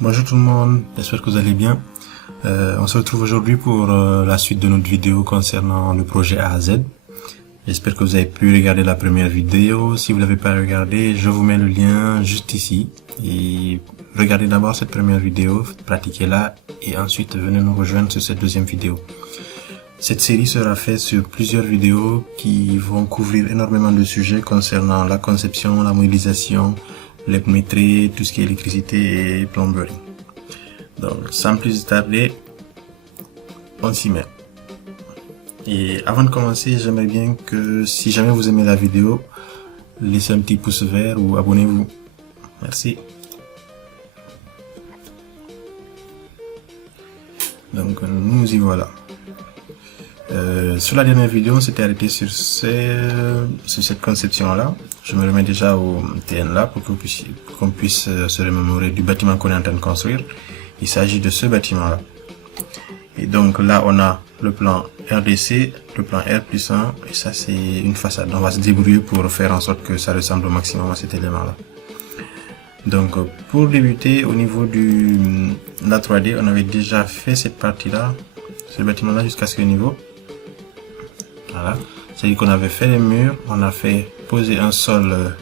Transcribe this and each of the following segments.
Bonjour tout le monde, j'espère que vous allez bien. On se retrouve aujourd'hui pour la suite de notre vidéo concernant le projet A à Z. J'espère que vous avez pu regarder la première vidéo. Si vous ne l'avez pas regardé, je vous mets le lien juste ici. Et regardez d'abord cette première vidéo, pratiquez-la et ensuite venez nous rejoindre sur cette deuxième vidéo. Cette série sera faite sur plusieurs vidéos qui vont couvrir énormément de sujets concernant la conception, la modélisation, l'épmétrie, tout ce qui est électricité et plomberie. Donc, sans plus tarder, on s'y met. Et avant de commencer, j'aimerais bien que si jamais vous aimez la vidéo, laissez un petit pouce vert ou abonnez-vous. Merci. Donc, nous y voilà. Sur la dernière vidéo, on s'était arrêté sur cette conception-là. Je me remets déjà au TN là pour qu'on puisse se remémorer du bâtiment qu'on est en train de construire. Il s'agit de ce bâtiment-là. Et donc là, on a le plan RDC, le plan R+1, et ça c'est une façade. On va se débrouiller pour faire en sorte que ça ressemble au maximum à cet élément-là. Donc pour débuter, au niveau de la 3D, on avait déjà fait cette partie-là, ce bâtiment-là jusqu'à ce niveau. Voilà. C'est-à-dire qu'on avait fait les murs, on a fait poser un sol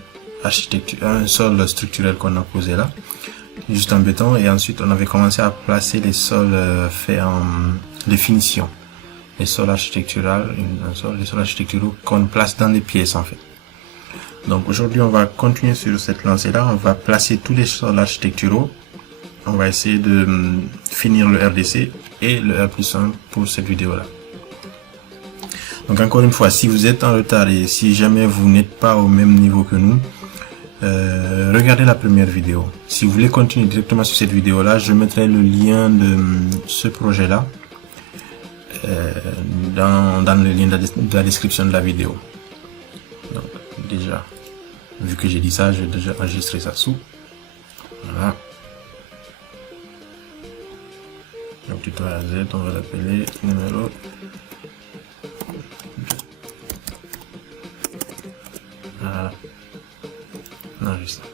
structurel qu'on a posé là, juste en béton, et ensuite on avait commencé à placer les sols faits en définition, les sols architecturaux, qu'on place dans les pièces en fait. Donc aujourd'hui on va continuer sur cette lancée-là, on va placer tous les sols architecturaux, on va essayer de finir le RDC et le R+1 pour cette vidéo-là. Donc encore une fois, si vous êtes en retard et si jamais vous n'êtes pas au même niveau que nous, regardez la première vidéo. Si vous voulez continuer directement sur cette vidéo là, je mettrai le lien de ce projet là dans le lien de la description de la vidéo. Donc déjà, vu que j'ai dit ça, je vais déjà enregistrer ça sous. Voilà. Donc tutoriel Z, on va l'appeler numéro 2. Voilà. Non, juste ça.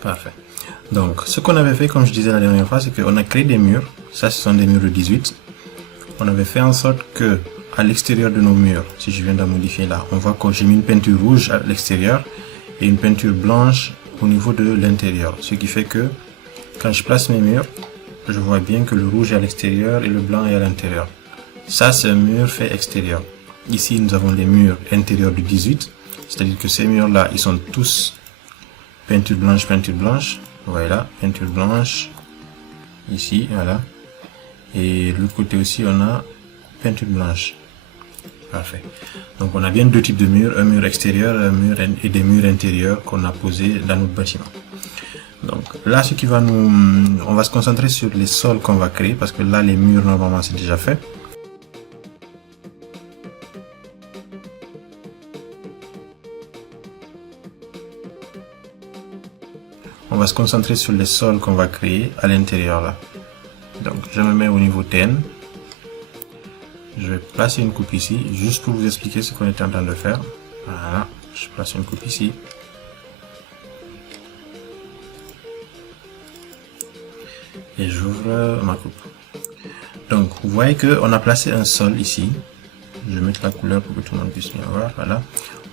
Parfait. Donc, ce qu'on avait fait, comme je disais la dernière fois, c'est qu'on a créé des murs. Ça, ce sont des murs de 18. On avait fait en sorte que, à l'extérieur de nos murs, si je viens de modifier là, on voit que j'ai mis une peinture rouge à l'extérieur et une peinture blanche au niveau de l'intérieur. Ce qui fait que, quand je place mes murs, je vois bien que le rouge est à l'extérieur et le blanc est à l'intérieur. Ça, c'est un mur fait extérieur. Ici, nous avons les murs intérieurs du 18. C'est-à-dire que ces murs-là, ils sont tous peinture blanche, peinture blanche. Voilà, peinture blanche. Ici, voilà. Et de l'autre côté aussi, on a peinture blanche. Parfait. Donc, on a bien deux types de murs. Un mur extérieur et des murs intérieurs qu'on a posés dans notre bâtiment. Donc, là, ce qui va on va se concentrer sur les sols qu'on va créer parce que là, les murs, normalement, c'est déjà fait. On va se concentrer sur les sols qu'on va créer à l'intérieur là. Donc je me mets au niveau TN. Je vais placer une coupe ici, juste pour vous expliquer ce qu'on est en train de faire. Voilà, je place une coupe ici. Et j'ouvre ma coupe. Donc vous voyez qu'on a placé un sol ici. Je vais mettre la couleur pour que tout le monde puisse bien voir. Voilà.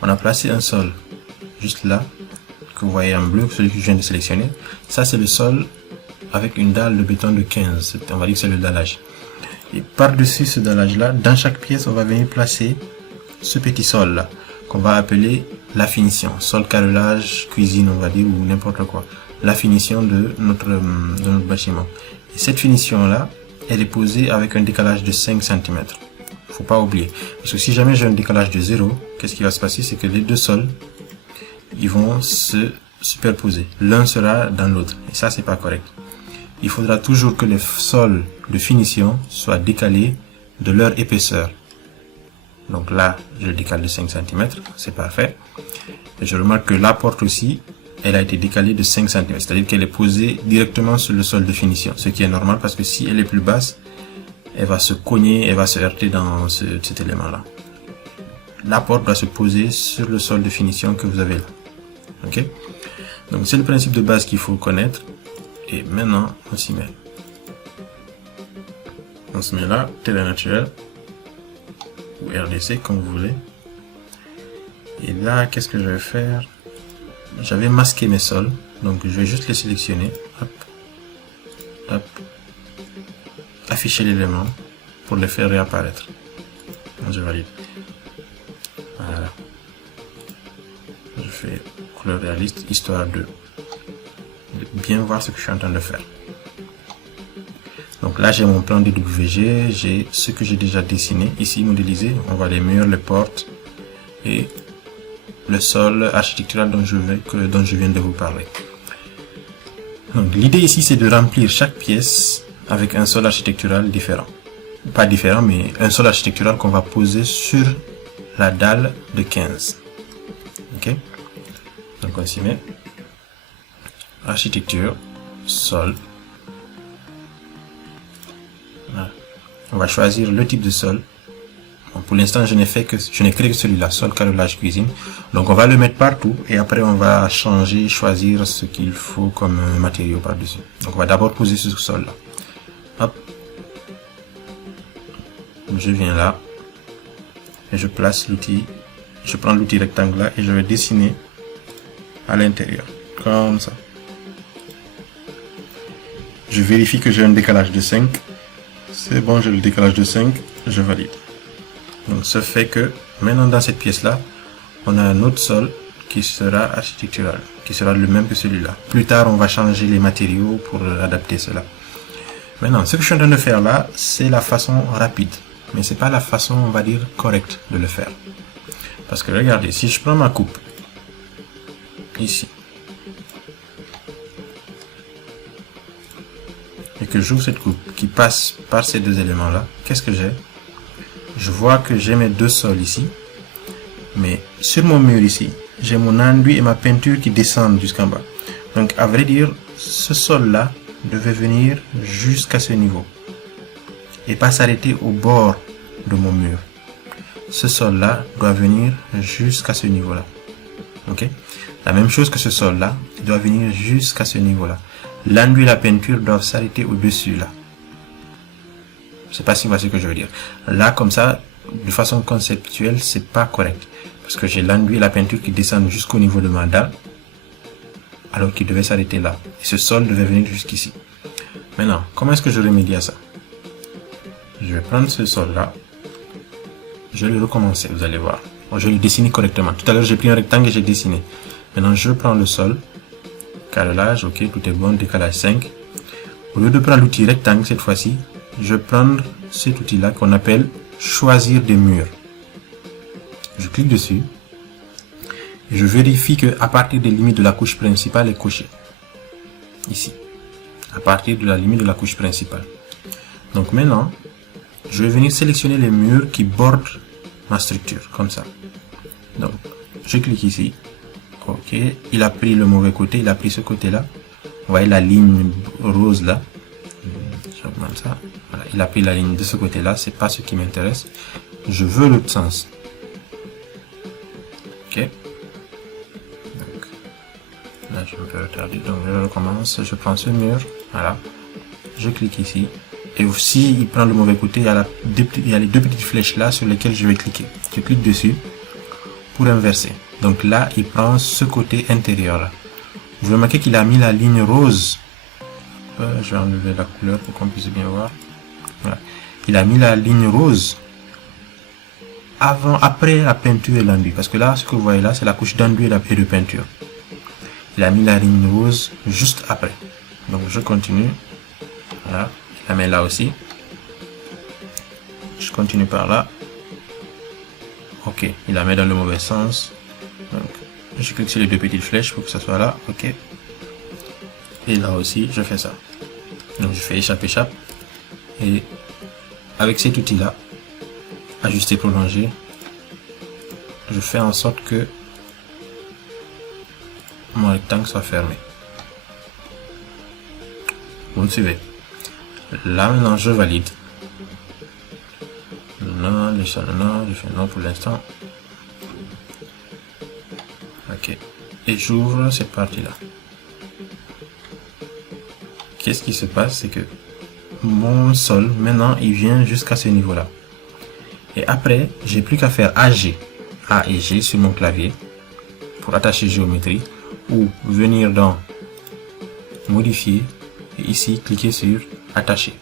On a placé un sol juste là, que vous voyez en bleu, celui que je viens de sélectionner. Ça c'est le sol avec une dalle de béton de 15, on va dire que c'est le dallage. Et par-dessus ce dallage là, dans chaque pièce on va venir placer ce petit sol là, qu'on va appeler la finition, sol carrelage, cuisine on va dire, ou n'importe quoi. La finition de notre bâtiment. Et cette finition là, elle est posée avec un décalage de 5 cm. Faut pas oublier, parce que si jamais j'ai un décalage de 0, qu'est-ce qui va se passer, c'est que les deux sols ils vont se superposer. L'un sera dans l'autre. Et ça, c'est pas correct. Il faudra toujours que les sols de finition soient décalés de leur épaisseur. Donc là, je le décale de 5 cm. C'est parfait. Et je remarque que la porte aussi, elle a été décalée de 5 cm. C'est-à-dire qu'elle est posée directement sur le sol de finition. Ce qui est normal parce que si elle est plus basse, elle va se cogner, elle va se heurter dans cet élément-là. La porte doit se poser sur le sol de finition que vous avez là. Ok? Donc c'est le principe de base qu'il faut connaître. Et maintenant, on s'y met. On se met là, terrain naturel, ou RDC, comme vous voulez. Et là, qu'est-ce que je vais faire? J'avais masqué mes sols, donc je vais juste les sélectionner. Hop, hop. Afficher l'élément pour le faire réapparaître. Je valide. Voilà. Je fais couleur réaliste, histoire de bien voir ce que je suis en train de faire. Donc là, j'ai mon plan DWG, j'ai ce que j'ai déjà dessiné, ici modélisé. On voit les murs, les portes et le sol architectural dont je viens de vous parler. Donc l'idée ici, c'est de remplir chaque pièce avec un sol architectural différent. Pas différent, mais un sol architectural qu'on va poser sur la dalle de 15. Ok? Donc on s'y met. Architecture, sol. Voilà. On va choisir le type de sol. Bon, pour l'instant, je n'ai créé que celui-là, sol, carrelage, cuisine. Donc on va le mettre partout et après on va changer, choisir ce qu'il faut comme matériau par-dessus. Donc on va d'abord poser ce sol-là. Hop. Je viens là et je place l'outil. Je prends l'outil rectangle là et je vais dessiner à l'intérieur, comme ça. Je vérifie que j'ai un décalage de 5. C'est bon, j'ai le décalage de 5. Je valide. Donc, ce fait que maintenant dans cette pièce-là, on a un autre sol qui sera architectural, qui sera le même que celui-là. Plus tard, on va changer les matériaux pour adapter cela. Maintenant, ce que je suis en train de faire là, c'est la façon rapide. Mais c'est pas la façon, on va dire, correcte de le faire. Parce que regardez, si je prends ma coupe, ici, et que j'ouvre cette coupe qui passe par ces deux éléments-là, qu'est-ce que j'ai? Je vois que j'ai mes deux sols ici, mais sur mon mur ici, j'ai mon enduit et ma peinture qui descendent jusqu'en bas. Donc, à vrai dire, ce sol-là devait venir jusqu'à ce niveau et pas s'arrêter au bord de mon mur. Ce sol-là doit venir jusqu'à ce niveau-là. Ok? La même chose que ce sol-là, il doit venir jusqu'à ce niveau-là. L'enduit et la peinture doivent s'arrêter au-dessus là. Je sais pas si vous voyez ce que je veux dire. Là, comme ça, de façon conceptuelle, c'est pas correct. Parce que j'ai l'enduit et la peinture qui descendent jusqu'au niveau de ma dalle, alors qu'il devait s'arrêter là. Et ce sol devait venir jusqu'ici. Maintenant, comment est-ce que je remédie à ça? Je vais prendre ce sol-là. Je vais le recommencer, vous allez voir. Bon, je vais le dessiner correctement. Tout à l'heure, j'ai pris un rectangle et j'ai dessiné. Maintenant, je prends le sol. Carrelage, ok, tout est bon. Décalage 5. Au lieu de prendre l'outil rectangle cette fois-ci, je vais prendre cet outil-là qu'on appelle choisir des murs. Je clique dessus. Et je vérifie que à partir des limites de la couche principale est coché. Ici. À partir de la limite de la couche principale. Donc maintenant, je vais venir sélectionner les murs qui bordent ma structure, comme ça. Donc, je clique ici. Ok, il a pris le mauvais côté, il a pris ce côté-là. Vous voyez la ligne rose là. J'augmente ça. Voilà, il a pris la ligne de ce côté-là, c'est pas ce qui m'intéresse. Je veux l'autre sens. Ok. Donc, là, je me fais retarder. Donc, je recommence. Je prends ce mur. Voilà. Je clique ici. Et aussi, il prend le mauvais côté. Il y a les deux petites flèches là sur lesquelles je vais cliquer. Je clique dessus pour inverser. Donc là, il prend ce côté intérieur là. Vous remarquez qu'il a mis la ligne rose. Je vais enlever la couleur pour qu'on puisse bien voir. Voilà. Il a mis la ligne rose après la peinture et l'enduit. Parce que là, ce que vous voyez là, c'est la couche d'enduit et de peinture. Il a mis la ligne rose juste après. Donc je continue. Voilà. Il la met là aussi. Je continue par là. Ok. Il la met dans le mauvais sens. Donc, je clique sur les deux petites flèches pour que ça soit là. Ok. Et là aussi, je fais ça. Donc, je fais échappe. Et avec cet outil-là, ajuster, prolonger, je fais en sorte que mon rectangle soit fermé. Vous me suivez? Là, maintenant, je valide. Non, je fais non pour l'instant. Ok. et j'ouvre cette partie-là. Qu'est-ce qui se passe? C'est que mon sol, maintenant, il vient jusqu'à ce niveau-là. Et après, j'ai plus qu'à faire AG, A et G sur mon clavier pour attacher géométrie, ou venir dans modifier et ici cliquer sur attacher.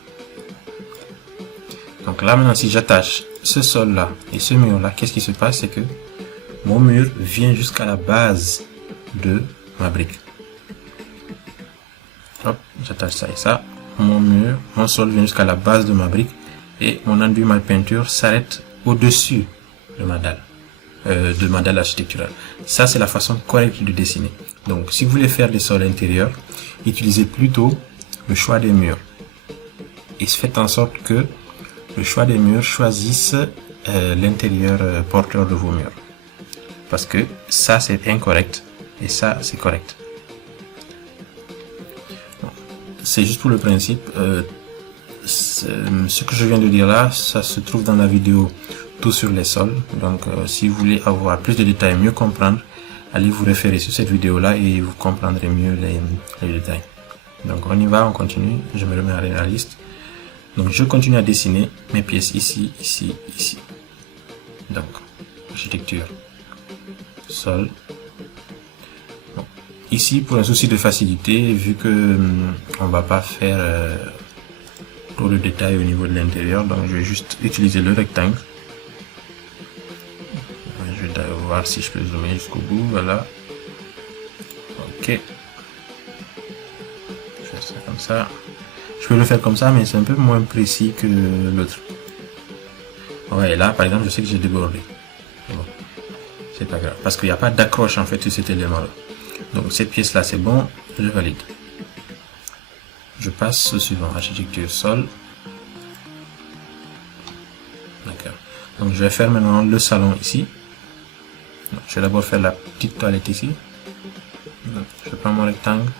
Donc là maintenant, si j'attache ce sol là et ce mur là, qu'est-ce qui se passe? C'est que mon mur vient jusqu'à la base de ma brique. Hop, j'attache ça et ça. Mon sol vient jusqu'à la base de ma brique et mon enduit ma peinture s'arrête au-dessus de ma dalle architecturale. Ça, c'est la façon correcte de dessiner. Donc, si vous voulez faire des sols intérieurs, utilisez plutôt le choix des murs. Et faites en sorte que le choix des murs choisisse l'intérieur porteur de vos murs. Parce que ça, c'est incorrect et ça, c'est correct. C'est juste pour le principe. Ce que je viens de dire là, ça se trouve dans la vidéo tout sur les sols. Donc si vous voulez avoir plus de détails, mieux comprendre, allez vous référer sur cette vidéo là et vous comprendrez mieux les détails. Donc on y va, on continue. Je me remets à réaliste. Donc je continue à dessiner mes pièces ici, ici, ici. Donc architecture, sol. Bon. Ici, pour un souci de facilité, vu que on va pas faire trop de détails au niveau de l'intérieur, donc je vais juste utiliser le rectangle. Je vais voir si je peux zoomer jusqu'au bout. Voilà. Ok. Je fais ça comme ça. Je peux le faire comme ça, mais c'est un peu moins précis que l'autre. Ouais, là, par exemple, je sais que j'ai débordé. Bon, c'est pas grave, parce qu'il n'y a pas d'accroche en fait sur cet élément-là. Donc cette pièce-là, c'est bon, je valide. Je passe au suivant, architecture sol. D'accord. Donc je vais faire maintenant le salon ici. Je vais d'abord faire la petite toilette ici. Donc, je prends mon rectangle.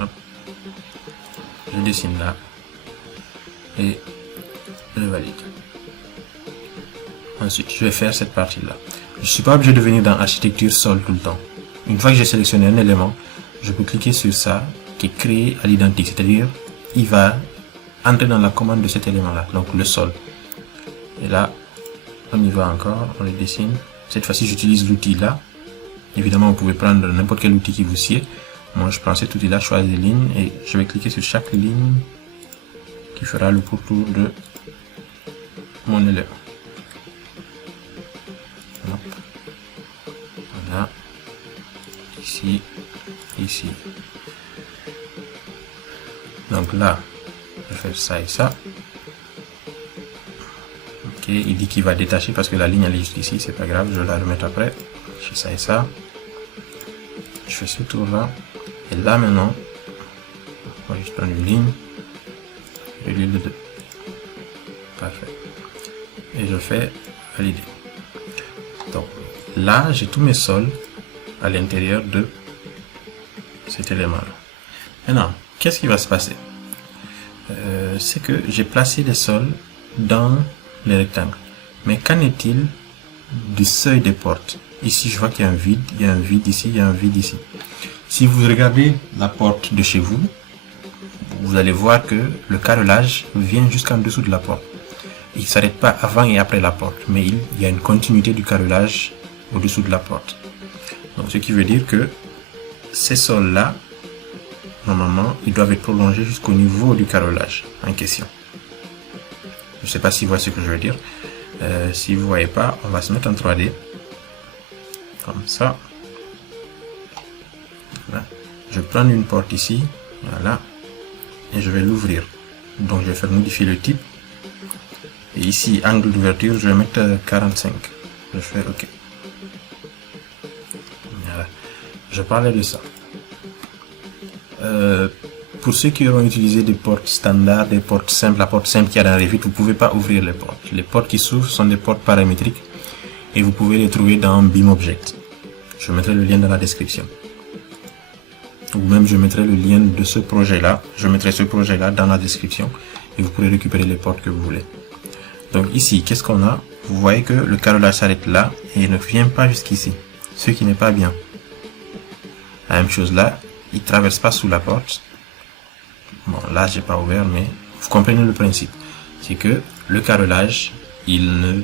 Hop. Je dessine là. Et je valide. Ensuite, je vais faire cette partie-là. Je ne suis pas obligé de venir dans architecture sol tout le temps. Une fois que j'ai sélectionné un élément, je peux cliquer sur ça, qui est créé à l'identique, c'est-à-dire il va entrer dans la commande de cet élément-là, donc le sol. Et là, on y va encore, on le dessine. Cette fois-ci, j'utilise l'outil là. Évidemment, vous pouvez prendre n'importe quel outil qui vous sied. Moi, je prends cet outil-là, choisir des lignes, et je vais cliquer sur chaque ligne qui fera le pourtour de mon élément. Voilà. Ici, ici. Donc là, je vais faire ça et ça. Ok, il dit qu'il va détacher parce que la ligne elle est juste ici, c'est pas grave, je vais la remettre après. Je fais ça et ça. Je fais ce tour là. Et là maintenant, on va juste prendre une ligne. Je lis le 2. Parfait. Et je fais valider. Donc là, j'ai tous mes sols à l'intérieur de cet élément là. Maintenant, qu'est-ce qui va se passer? C'est que j'ai placé les sols dans les rectangles. Mais qu'en est-il du seuil des portes? Ici, je vois qu'il y a un vide, il y a un vide ici, il y a un vide ici. Si vous regardez la porte de chez vous, vous allez voir que le carrelage vient jusqu'en dessous de la porte. Il ne s'arrête pas avant et après la porte, mais il y a une continuité du carrelage au-dessous de la porte. Donc, ce qui veut dire que ces sols-là, normalement, ils doivent être prolongés jusqu'au niveau du carrelage en question. Je ne sais pas si vous voyez ce que je veux dire. Si vous ne voyez pas, on va se mettre en 3D. Comme ça. Voilà. Je vais prendre une porte ici. Voilà. Et je vais l'ouvrir. Donc, je vais faire modifier le type. Et ici, angle d'ouverture, je vais mettre 45. Je fais OK. Voilà. Je parlais de ça. Pour ceux qui auront utilisé des portes standards, des portes simples, la porte simple qui a dans Revit, vous ne pouvez pas ouvrir les portes. Les portes qui s'ouvrent sont des portes paramétriques et vous pouvez les trouver dans BIMobject. Je mettrai le lien dans la description. Ou même je mettrai le lien de ce projet-là. Je mettrai ce projet-là dans la description et vous pourrez récupérer les portes que vous voulez. Donc ici, qu'est-ce qu'on a? Vous voyez que le carrelage s'arrête là et ne vient pas jusqu'ici. ce qui n'est pas bien. La même chose là, il traverse pas sous la porte. Bon, là, j'ai pas ouvert, mais vous comprenez le principe. C'est que le carrelage, il ne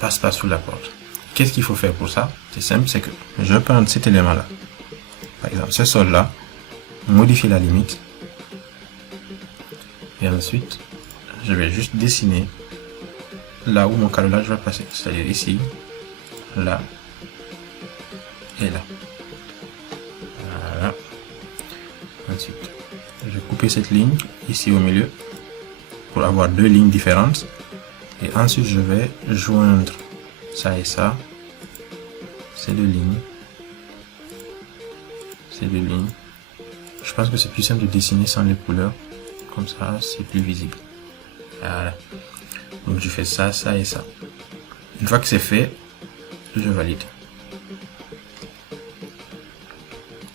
passe pas sous la porte. Qu'est-ce qu'il faut faire pour ça? C'est simple, c'est que je vais prendre cet élément-là. Par exemple, ce sol-là, modifier la limite. Et ensuite, je vais juste dessiner là où mon carrelage va passer. C'est-à-dire ici, là, et là. Voilà. Ensuite, je vais couper cette ligne ici au milieu pour avoir deux lignes différentes. Et ensuite, je vais joindre ça et ça. Ces deux lignes. Ces deux lignes. Je pense que c'est plus simple de dessiner sans les couleurs. Comme ça, c'est plus visible. Voilà. Donc, je fais ça, ça et ça. Une fois que c'est fait, je valide.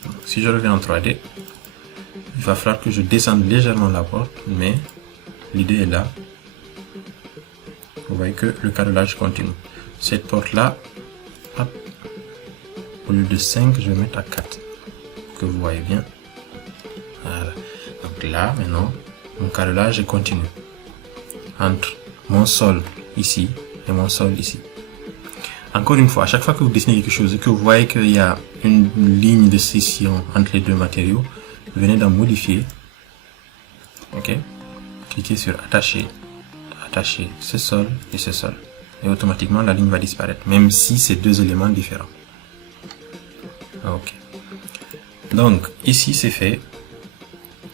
Donc, si je reviens en 3D, il va falloir que je descende légèrement la porte, mais l'idée est là. Vous voyez que le carrelage continue. Cette porte-là, au lieu de 5, je vais mettre à 4. Que vous voyez bien. Voilà. Donc là, maintenant, mon carrelage est continu. Entre mon sol ici et mon sol ici. Encore une fois, à chaque fois que vous dessinez quelque chose et que vous voyez qu'il y a une ligne de scission entre les deux matériaux, venez d'en modifier. Ok. Cliquez sur attacher. Attacher ce sol et ce sol. Et automatiquement, la ligne va disparaître. Même si c'est deux éléments différents. Ok. Donc, ici, c'est fait.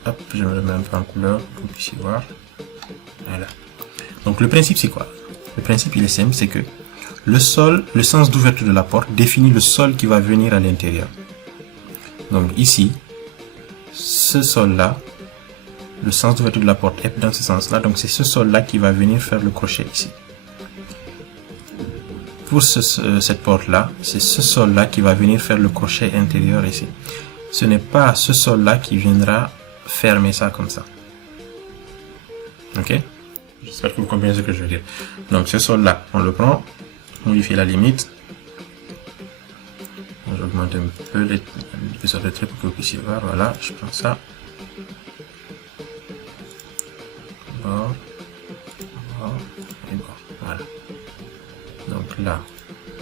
Hop, je me le mets un peu en couleur pour que vous puissiez voir. Voilà. Donc, le principe, c'est quoi? Le principe, il est simple, c'est que le sol, le sens d'ouverture de la porte définit le sol qui va venir à l'intérieur. Donc, ici, ce sol-là, le sens d'ouverture de la porte est dans ce sens-là. Donc, c'est ce sol-là qui va venir faire le crochet ici. Pour cette porte-là, c'est ce sol-là qui va venir faire le crochet intérieur ici. Ce n'est pas ce sol-là qui viendra fermer ça comme ça. Ok? J'espère que vous comprenez ce que je veux dire. Donc, ce sol-là, on le prend, modifier la limite. J'augmente un peu l'épaisseur de trait pour que vous puissiez voir. Voilà, je prends ça. Bord, bord et bord. Voilà. Donc là,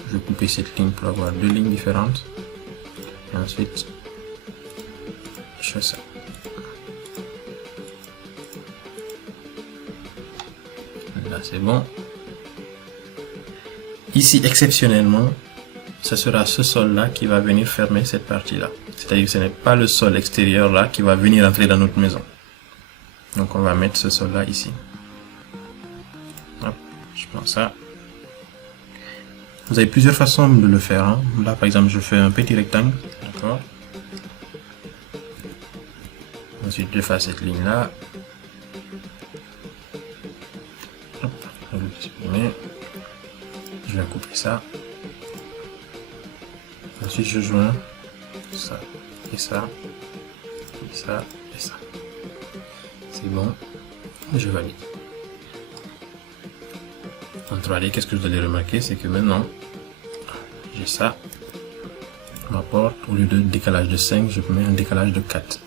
je vais couper cette ligne pour avoir deux lignes différentes. Et ensuite, je fais ça. Là, c'est bon. Ici, exceptionnellement, ce sera ce sol-là qui va venir fermer cette partie-là. C'est-à-dire que ce n'est pas le sol extérieur-là qui va venir entrer dans notre maison. Donc, on va mettre ce sol-là ici. Hop, je prends ça. Vous avez plusieurs façons de le faire. Hein. Là, par exemple, je fais un petit rectangle. D'accord. Ensuite, je fais cette ligne-là. Hop, je vais supprimer. Je vais couper ça. Ensuite, je joins ça et ça, et ça et ça. C'est bon. Je valide. En 3D, qu'est-ce que vous allez remarquer, c'est que maintenant, j'ai ça. Ma porte, au lieu de décalage de 5, je mets un décalage de 4.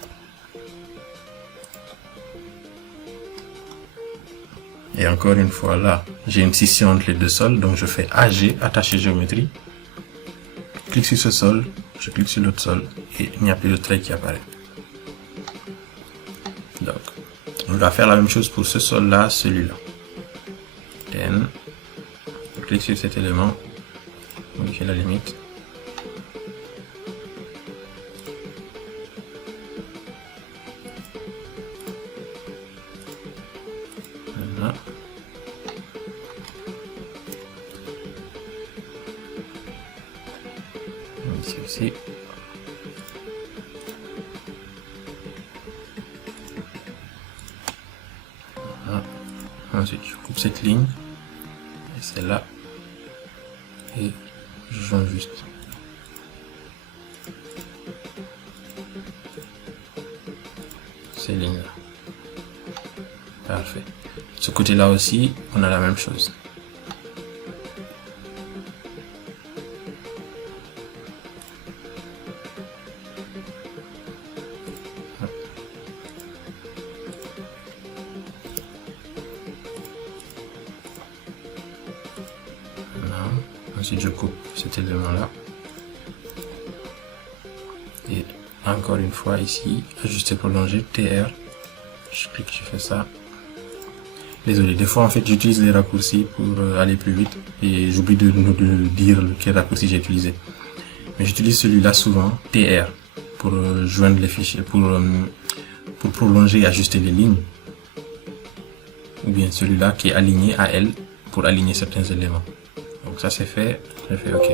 Et encore une fois, là, j'ai une scission entre les deux sols, donc je fais AG, attacher géométrie. Clique sur ce sol, je clique sur l'autre sol, et il n'y a plus de trait qui apparaît. Donc, on va faire la même chose pour ce sol-là, celui-là. Then, je clique sur cet élément, modifier la limite. Voilà. Ici aussi. Voilà. Ensuite, je coupe cette ligne et celle-là et je joins juste. Ces lignes-là. Parfait. Ce côté-là aussi, on a la même chose. Ensuite, je coupe cet élément-là. Et encore une fois ici, ajuster prolonger, TR. Je clique, je fais ça. Désolé, des fois en fait j'utilise les raccourcis pour aller plus vite et j'oublie de dire quel raccourci j'ai utilisé. Mais j'utilise celui-là souvent, TR, pour joindre les fichiers, pour prolonger et ajuster les lignes. Ou bien celui-là qui est aligné à L pour aligner certains éléments. Donc ça c'est fait, je fais OK.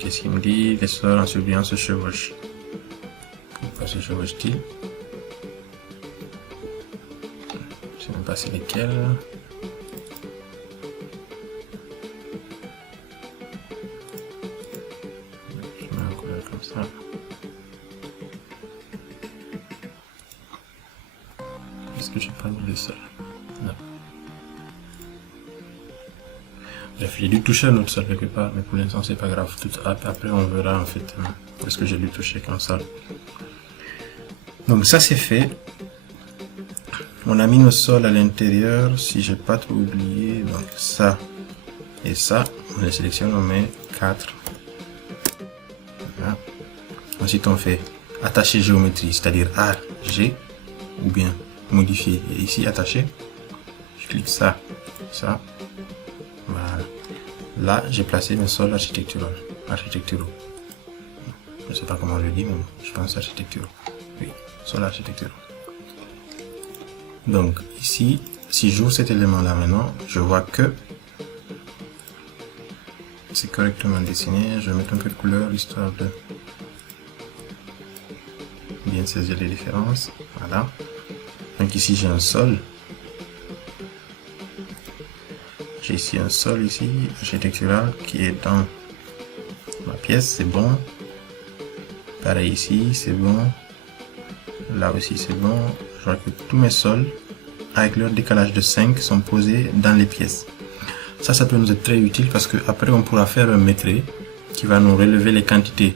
Qu'est-ce qu'il me dit? Les sols en surveillance se chevauchent. Pourquoi se chevauchent-ils? Je ne sais même pas c'est lesquels. Je mets un couleur comme ça. Est-ce que j'ai pas mis le sol? Non. Bref, j'ai dû toucher un autre sol quelque part, mais pour l'instant c'est pas grave. Tout après on verra en fait où est-ce que j'ai dû toucher comme sol. Donc ça c'est fait. On a mis nos sols à l'intérieur, si j'ai pas trop oublié, donc ça et ça, on les sélectionne, on met 4. Voilà. Ensuite on fait attacher géométrie, c'est-à-dire AG, ou bien modifier, et ici attacher, je clique ça, ça, voilà. Là j'ai placé mes sols architecturaux. Je sais pas comment je le dis, mais je pense architecturaux. Oui, sol architecturaux. Donc ici, si j'ouvre cet élément là maintenant, je vois que c'est correctement dessiné. Je vais mettre un peu de couleur histoire de bien saisir les différences. Voilà. Donc ici j'ai un sol. J'ai ici un sol ici, architectural, qui est dans ma pièce, c'est bon. Pareil ici, c'est bon. Là aussi c'est bon. Je vois que tous mes sols, avec leur décalage de 5, sont posés dans les pièces. Ça peut nous être très utile parce que après on pourra faire un métré qui va nous relever les quantités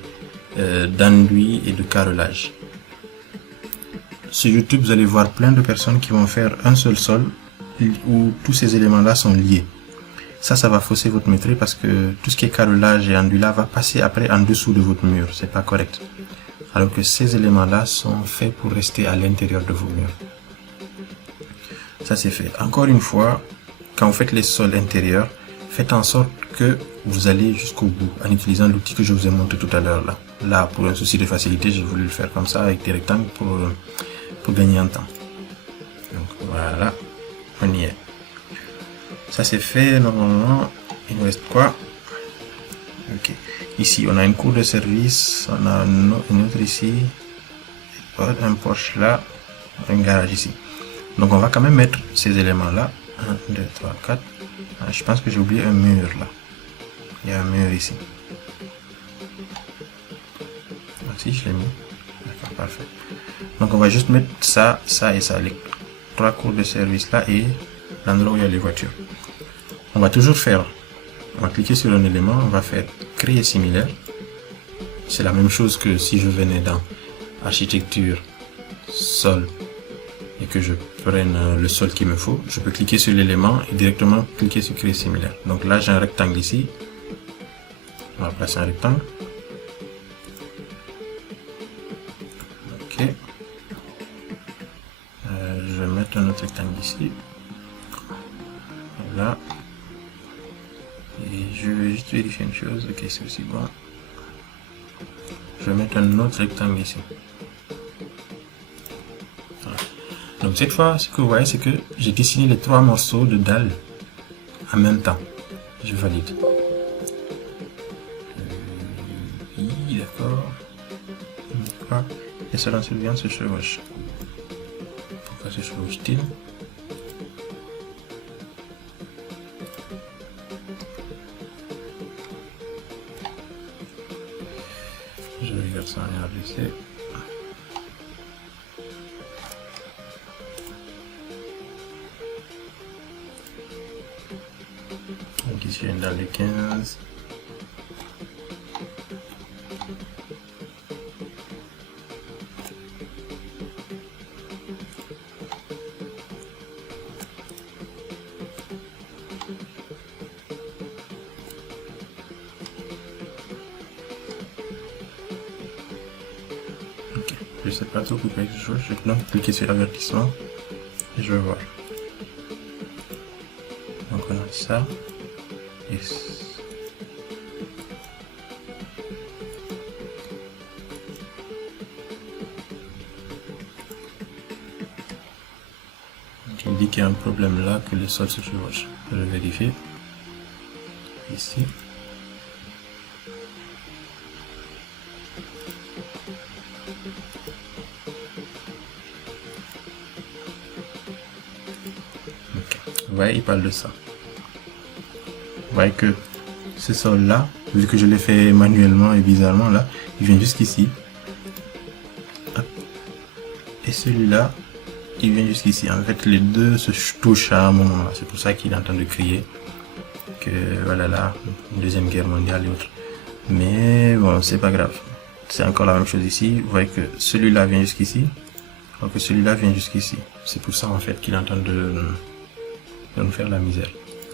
d'enduit et de carrelage. Sur YouTube, vous allez voir plein de personnes qui vont faire un seul sol où tous ces éléments-là sont liés. Ça va fausser votre métré parce que tout ce qui est carrelage et enduit là va passer après en dessous de votre mur. C'est pas correct. Alors que ces éléments-là sont faits pour rester à l'intérieur de vos murs. Ça c'est fait. Encore une fois, quand vous faites les sols intérieurs, faites en sorte que vous allez jusqu'au bout en utilisant l'outil que je vous ai montré tout à l'heure là. Là, pour un souci de facilité, j'ai voulu le faire comme ça avec des rectangles pour gagner en temps. Donc voilà, on y est. Ça c'est fait. Normalement, il nous reste quoi? Ok. Ici, on a une cour de service, on a une autre ici, un porche là, un garage ici. Donc on va quand même mettre ces éléments là. 1, 2, 3, 4. Je pense que j'ai oublié un mur là. Il y a un mur ici. Si je l'ai mis. D'accord, parfait. Donc on va juste mettre ça, ça et ça. Les 3 cours de service là et l'endroit où il y a les voitures. On va toujours faire. On va cliquer sur un élément, on va faire créer similaire. C'est la même chose que si je venais dans architecture, sol, et que je prenne le sol qu'il me faut, je peux cliquer sur l'élément et directement cliquer sur créer similaire. Donc là j'ai un rectangle ici. On va placer un rectangle. Ok. Je vais mettre un autre rectangle ici. Voilà. Et je vais juste vérifier une chose. Ok, c'est aussi bon. Je vais mettre un autre rectangle ici. Voilà. Donc cette fois, ce que vous voyez, c'est que j'ai dessiné les 3 morceaux de dalle en même temps. Je valide. Oui, d'accord. Pourquoi les sols en surveillance se chevauchent? Pourquoi se chevauchent-ils? Je regarde ça en RDC. Donc ici j'ai une dalle de 15. Je sais pas trop pourquoi quelque chose. Je vais donc cliquer sur avertissement et je vais voir. Donc on a ça. Yes. Il dit qu'il y a un problème là, que le sol se chevauche. Je vais vérifier. Ici. Ok. Vous voyez, il parle de ça. Vous voyez que ce sol là, vu que je l'ai fait manuellement et bizarrement là, il vient jusqu'ici. Et celui-là, il vient jusqu'ici. En fait, les deux se touchent à un moment là. C'est pour ça qu'il est en train de crier que voilà là, deuxième guerre mondiale et autres. Mais bon, c'est pas grave. C'est encore la même chose ici. Vous voyez que celui-là vient jusqu'ici. Donc celui-là vient jusqu'ici. C'est pour ça en fait qu'il est en train de nous faire la misère.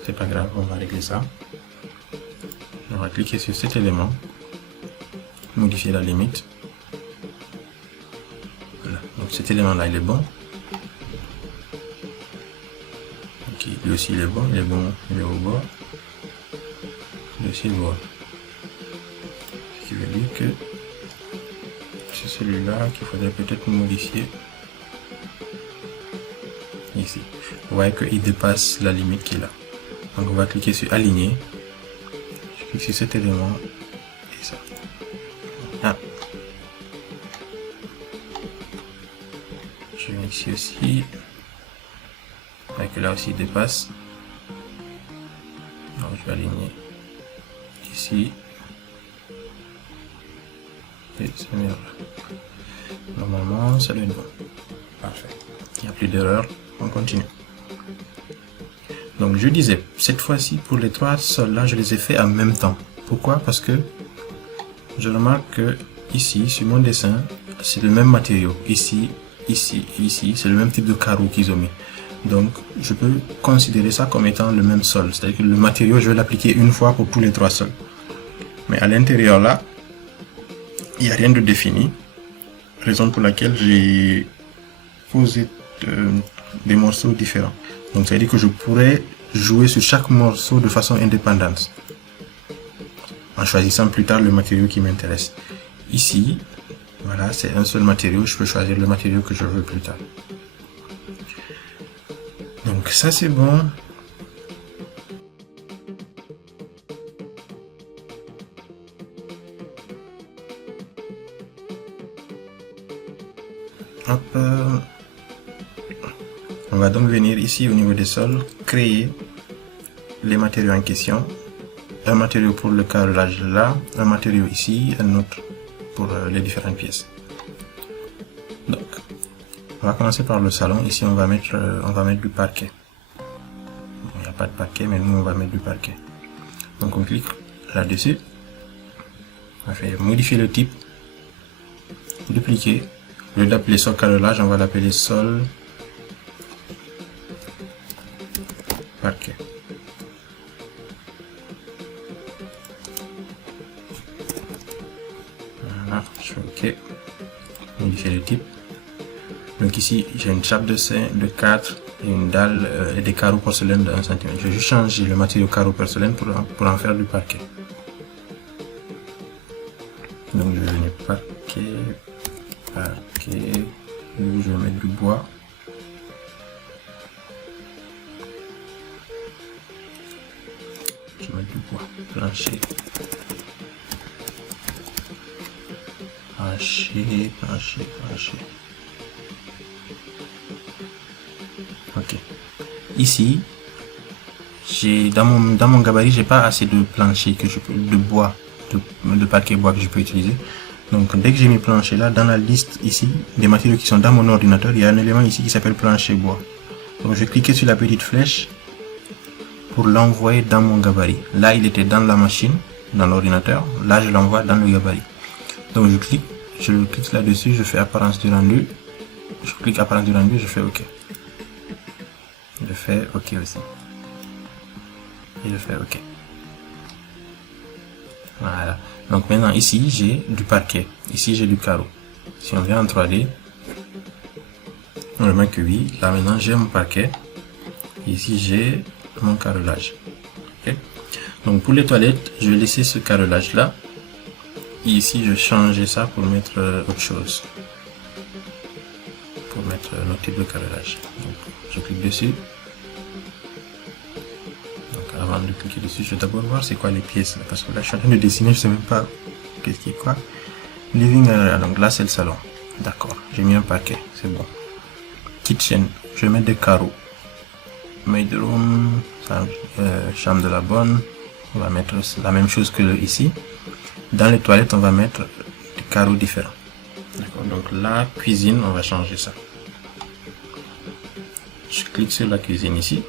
C'est pas grave, on va régler ça. On va cliquer sur cet élément. Modifier la limite. Voilà. Donc cet élément-là, il est bon. Ok, lui aussi il est bon, il est bon, il est au bord. Lui aussi il est bon. Ce qui veut dire que c'est celui-là qu'il faudrait peut-être modifier ici. Vous voyez qu'il dépasse la limite qui est là. Donc on va cliquer sur aligner. Je clique sur cet élément et ça. Ah. Je viens ici aussi. Vous voyez que là aussi il dépasse. Donc je vais aligner ici. Et c'est mieux là. Normalement ça doit être bon. Parfait. Il n'y a plus d'erreur. On continue. Donc je disais, cette fois-ci pour les trois sols là, je les ai fait en même temps. Pourquoi? Parce que je remarque que ici, sur mon dessin, c'est le même matériau. Ici, ici, ici, c'est le même type de carreau qu'ils ont mis. Donc je peux considérer ça comme étant le même sol. C'est-à-dire que le matériau, je vais l'appliquer une fois pour tous les trois sols. Mais à l'intérieur là, il n'y a rien de défini. Raison pour laquelle j'ai posé des morceaux différents. Donc ça veut dire que je pourrais jouer sur chaque morceau de façon indépendante, en choisissant plus tard le matériau qui m'intéresse. Ici, voilà, c'est un seul matériau, je peux choisir le matériau que je veux plus tard. Donc ça c'est bon. Hop. On va donc venir ici au niveau des sols, créer les matériaux en question. Un matériau pour le carrelage là, un matériau ici, un autre pour les différentes pièces. Donc, on va commencer par le salon. Ici, on va mettre du parquet. Il n'y a pas de parquet, mais nous, on va mettre du parquet. Donc, on clique là-dessus. On va faire modifier le type, dupliquer. Au lieu d'appeler sol carrelage, on va l'appeler sol parquet. Voilà, je fais OK. Modifier le type. Donc ici, j'ai une chape de 4 et une dalle et des carreaux porcelaine de 1 cm. Je vais juste changer le matériau carreau porcelaine pour en faire du parquet. Donc je vais venir parquet. Je vais mettre du bois. Je vais mettre du bois. Plancher. Plancher. Ok. Ici, dans mon gabarit, j'ai pas assez de plancher de bois, de parquet bois que je peux utiliser. Donc dès que j'ai mis plancher là, dans la liste ici, des matériaux qui sont dans mon ordinateur, il y a un élément ici qui s'appelle plancher bois. Donc je vais cliquer sur la petite flèche pour l'envoyer dans mon gabarit. Là, il était dans la machine, dans l'ordinateur. Là, je l'envoie dans le gabarit. Donc je clique là-dessus, je fais apparence du rendu. Je clique apparence du rendu, je fais OK. Je fais OK aussi. Et je fais OK. Voilà. Donc maintenant ici j'ai du parquet. Ici j'ai du carreau. Si on vient en 3D, on remarque que oui, là maintenant j'ai mon parquet. Ici j'ai mon carrelage. Okay. Donc pour les toilettes, je vais laisser ce carrelage là. Et ici je vais changer ça pour mettre autre chose. Pour mettre notre type de carrelage. Donc je clique dessus. Donc avant de cliquer dessus, je vais d'abord voir c'est quoi les pièces. Parce que là je suis en train de dessiner, je sais même pas qu'est-ce qui est quoi. Living area, donc là c'est le salon. D'accord, j'ai mis un paquet, c'est bon. Kitchen, je vais mettre des carreaux. Maid room, chambre de la bonne, on va mettre la même chose que ici. Dans les toilettes, on va mettre des carreaux différents. D'accord, donc la cuisine, on va changer ça. Je clique sur la cuisine ici,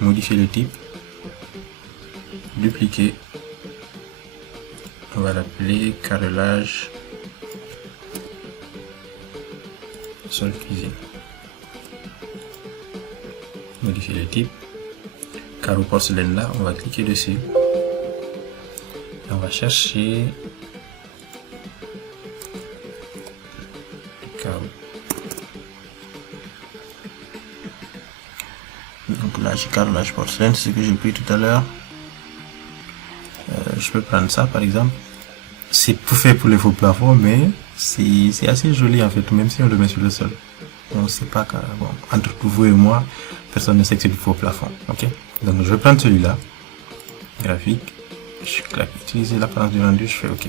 modifier le type, dupliquer. On va l'appeler carrelage sol cuisine. Modifier le type. Carreau porcelaine là, on va cliquer dessus. Et on va chercher le carreau. Donc là j'ai carrelage porcelaine, c'est ce que j'ai pris tout à l'heure. Je peux prendre ça par exemple. C'est fait pour les faux plafonds, mais c'est assez joli en fait, même si on le met sur le sol. On ne sait pas quand, bon, entre vous et moi, personne ne sait que c'est du faux plafond. Ok. Donc je vais prendre celui-là, graphique. Je clique utiliser l'apparence du rendu, je fais OK.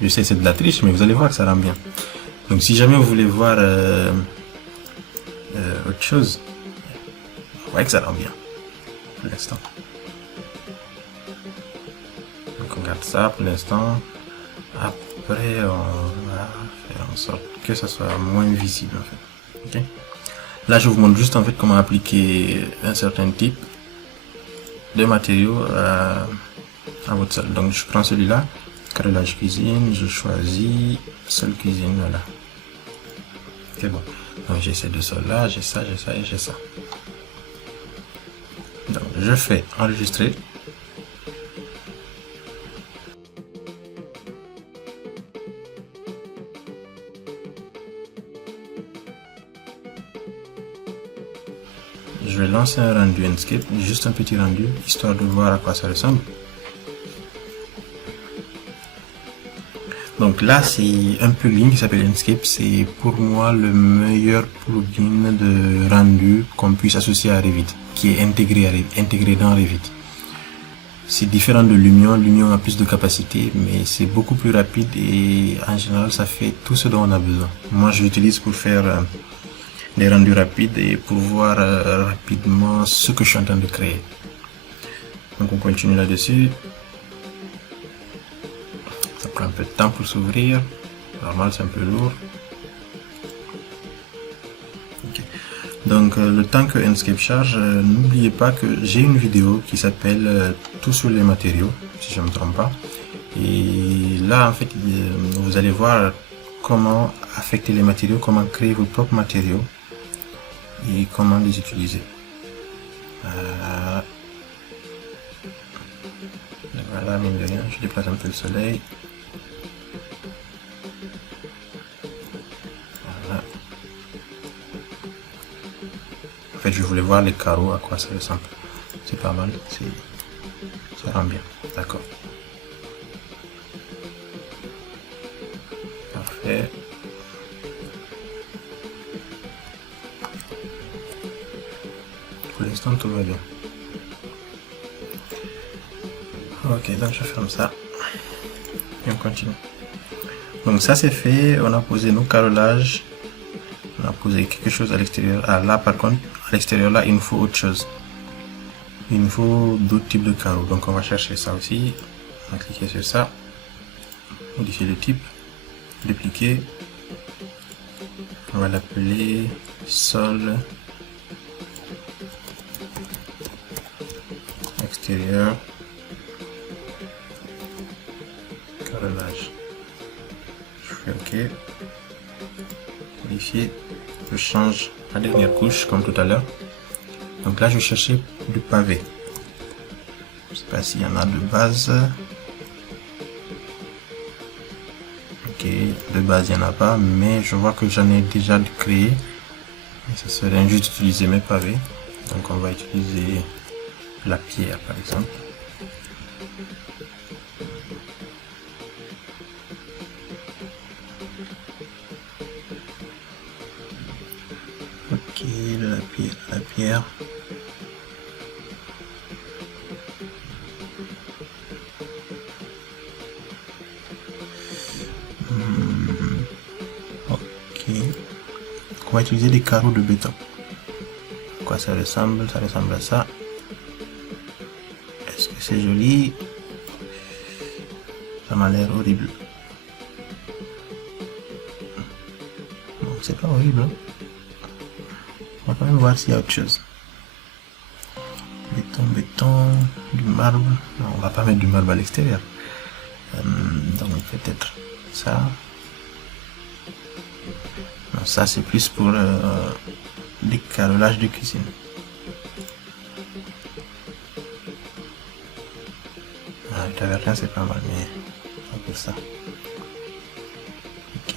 Je sais c'est de la triche, mais vous allez voir que ça rend bien. Donc si jamais vous voulez voir autre chose, vous voyez que ça rend bien pour l'instant. Donc on garde ça pour l'instant. Après on va faire en sorte que ça soit moins visible en fait. Ok. Là je vous montre juste en fait comment appliquer un certain type de matériaux à votre sol. Donc je prends celui-là, carrelage cuisine, je choisis sol cuisine, voilà. C'est bon. Donc j'ai ces deux sols là, j'ai ça et j'ai ça. Donc je fais enregistrer. Je vais lancer un rendu Enscape, juste un petit rendu, histoire de voir à quoi ça ressemble. Donc là, c'est un plugin qui s'appelle Enscape. C'est pour moi le meilleur plugin de rendu qu'on puisse associer à Revit, qui est intégré dans Revit. C'est différent de Lumion. Lumion a plus de capacité, mais c'est beaucoup plus rapide et en général, ça fait tout ce dont on a besoin. Moi, je l'utilise pour faire des rendus rapides et pour voir rapidement ce que je suis en train de créer. Donc on continue là-dessus. Ça prend un peu de temps pour s'ouvrir. Normal, c'est un peu lourd. Okay. Donc le temps que Enscape charge, n'oubliez pas que j'ai une vidéo qui s'appelle Tout sur les matériaux, si je ne me trompe pas. Et là, en fait, vous allez voir comment affecter les matériaux, comment créer vos propres matériaux et comment les utiliser. Voilà, mine de rien, je déplace un peu le soleil. Voilà. En fait, je voulais voir les carreaux, à quoi ça ressemble. C'est pas mal, ça rend bien. D'accord. Parfait. Pour l'instant, tout va bien. Ok, donc je ferme ça. Et on continue. Donc ça c'est fait, on a posé nos carrelages. On a posé quelque chose à l'extérieur. Ah là par contre, à l'extérieur là, il nous faut autre chose. Il nous faut d'autres types de carreaux. Donc on va chercher ça aussi. On va cliquer sur ça. Modifier le type. Dupliquer. On va l'appeler sol extérieur. Carrelage. Je fais OK. Modifier. Je change la dernière couche comme tout à l'heure. Donc là, je vais chercher du pavé. Je sais pas s'il y en a de base. base il n'y en a pas, mais je vois que j'en ai déjà créé. Ça serait injuste d'utiliser mes pavés, donc on va utiliser la pierre par exemple. Ok, de la pierre. Ok. On va utiliser des carreaux de béton. Quoi ça ressemble? Ça ressemble à ça. Est-ce que c'est joli? Ça m'a l'air horrible. Non, c'est pas horrible. Hein? On va quand même voir s'il y a autre chose. Béton, du marbre. Non, on va pas mettre du marbre à l'extérieur. Donc peut-être ça. Non, ça c'est plus pour des carrelages de cuisine. Ah, le travertin c'est pas mal, mais pas pour ça. Ok,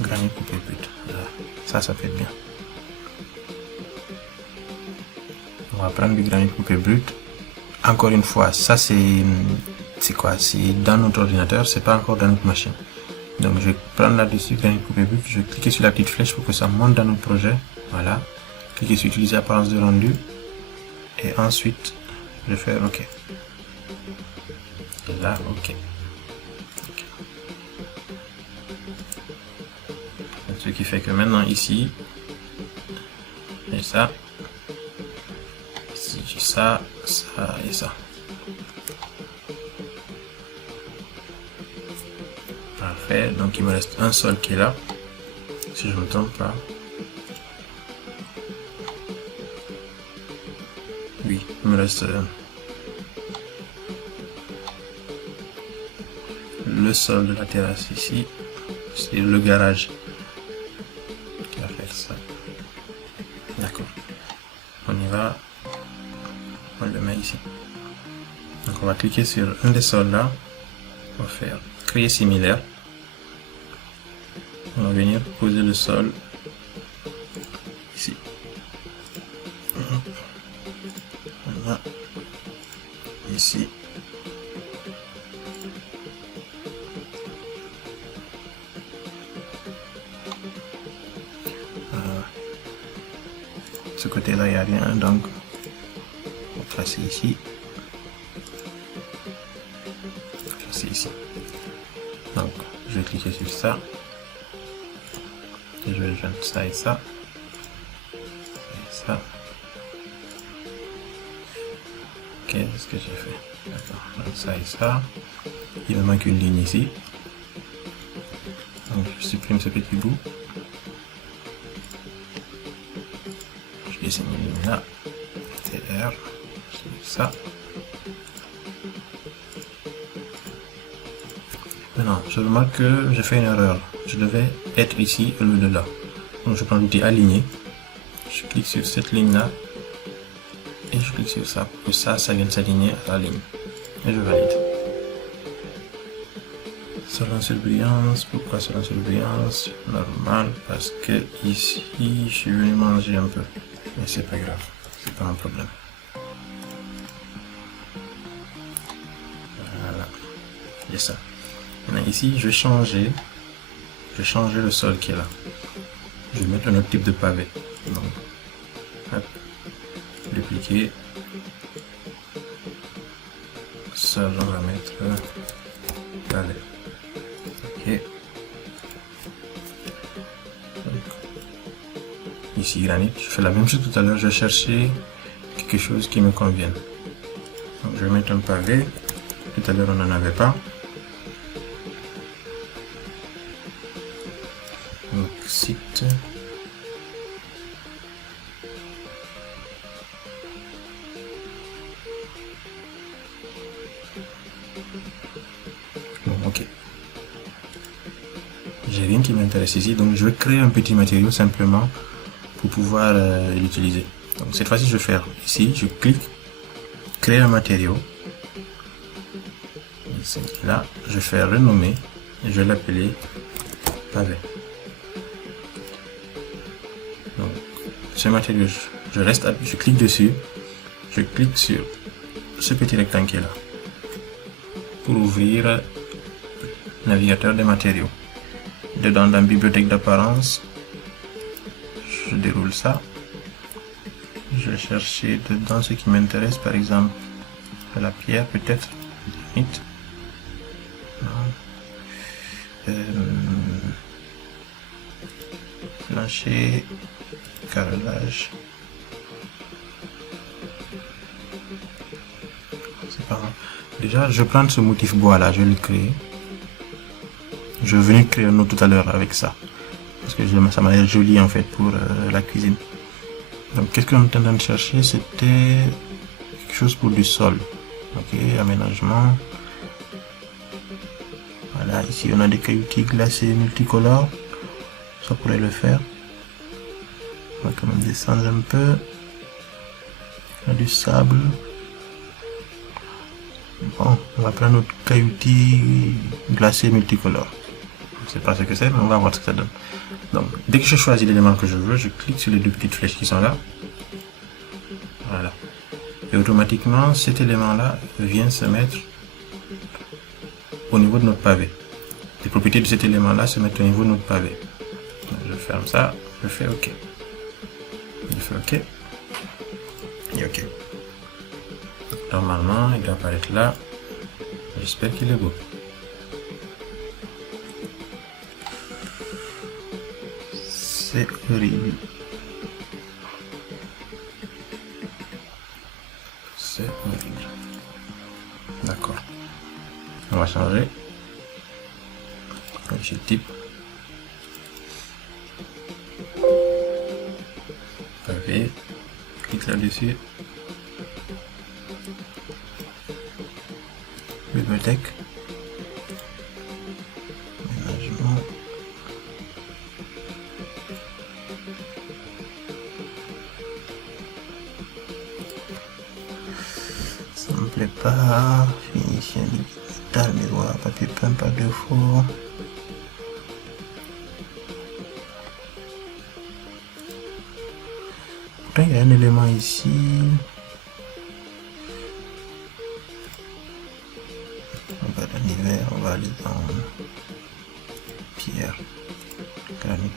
granit coupé brut. Ça peut être bien. On va prendre du granit coupé brut. Encore une fois, ça c'est quoi? C'est dans notre ordinateur, c'est pas encore dans notre machine. Donc je vais prendre là-dessus granit coupé brut, je vais cliquer sur la petite flèche pour que ça monte dans notre projet. Voilà. Cliquer sur utiliser apparence de rendu. Et ensuite, je vais faire OK. Et là, OK. Ce qui fait que maintenant ici, et ça, ici j'ai ça, ça et ça. Parfait, donc il me reste un sol qui est là, si je ne me trompe pas. Oui, il me reste le sol de la terrasse ici, c'est le garage qui va faire ça. D'accord, on y va, on le met ici. Donc on va cliquer sur un des sols là, on va faire créer similaire. On va venir poser le sol ici. Voilà. Ici. Ce côté-là, il n'y a rien, donc on va tracer ici. Tracer ici. Donc, je vais cliquer sur ça. Et je vais joindre ça et ça. Ça. Ok, c'est ce que j'ai fait. D'accord. Donc ça et ça. Il me manque une ligne ici. Donc je supprime ce petit bout. Je dessine une ligne là. TR. Ça. Maintenant, je remarque que j'ai fait une erreur. Je devais être ici au lieu de là. Donc je prends l'outil aligner. Je clique sur cette ligne là. Et je clique sur ça pour que ça vienne s'aligner à la ligne. Et je valide. Salon surbrillance. Pourquoi salon surbrillance? Normal, parce que ici je suis venu manger un peu. Mais c'est pas grave, c'est pas un problème. Voilà, j'ai ça. Maintenant ici je vais changer le sol qui est là. Je vais mettre un autre type de pavé. Donc, hop, dupliquer. Sol, on va mettre pavé. Ok. Donc, ici granit. Je fais la même chose tout à l'heure. Je vais chercher quelque chose qui me convienne. Donc, je vais mettre un pavé. Tout à l'heure on n'en avait pas. Donc site. Bon, ok. J'ai rien qui m'intéresse ici, donc je vais créer un petit matériau simplement pour pouvoir l'utiliser. Donc cette fois-ci je vais faire ici, je clique, créer un matériau. Ici, là, je vais faire renommer. et je vais l'appeler pavé. Donc, ce matériau, je clique dessus, je clique sur ce petit rectangle qui est là pour ouvrir le navigateur des matériaux. Dedans, dans la bibliothèque d'apparence, je déroule ça. Je vais chercher dedans ce qui m'intéresse, par exemple la pierre, peut-être, plancher, carrelage. C'est pas grave. Déjà, je prends ce motif bois là, je vais le créer. Je venais de créer un autre tout à l'heure avec ça, parce que ça m'a l'air joli en fait pour la cuisine. Donc, qu'est-ce qu'on est en train de chercher? C'était quelque chose pour du sol. Ok, aménagement. Voilà, ici on a des cailloux glacés multicolores. Ça pourrait le faire. On va quand même descendre un peu. On a du sable. Bon, on va prendre notre cailloutis glacé multicolore. Je ne sais pas ce que c'est, mais on va voir ce que ça donne. Donc, dès que je choisis l'élément que je veux, je clique sur les deux petites flèches qui sont là. Voilà. Et automatiquement, cet élément-là vient se mettre au niveau de notre pavé. Les propriétés de cet élément-là se mettent au niveau de notre pavé. Donc, je ferme ça, je fais OK. Je fais OK. Et OK. Normalement, il doit apparaître là. J'espère qu'il est beau. C'est horrible. C'est horrible. D'accord. On va changer. Je type. Pavé. Clique là-dessus. Bibliothèque. Aménagement. Ça me plaît pas. Finition digital, miroir, papier peint par défaut. Pourtant, il y a un élément ici. On va dans l'hiver, on va aller dans pierre, granit.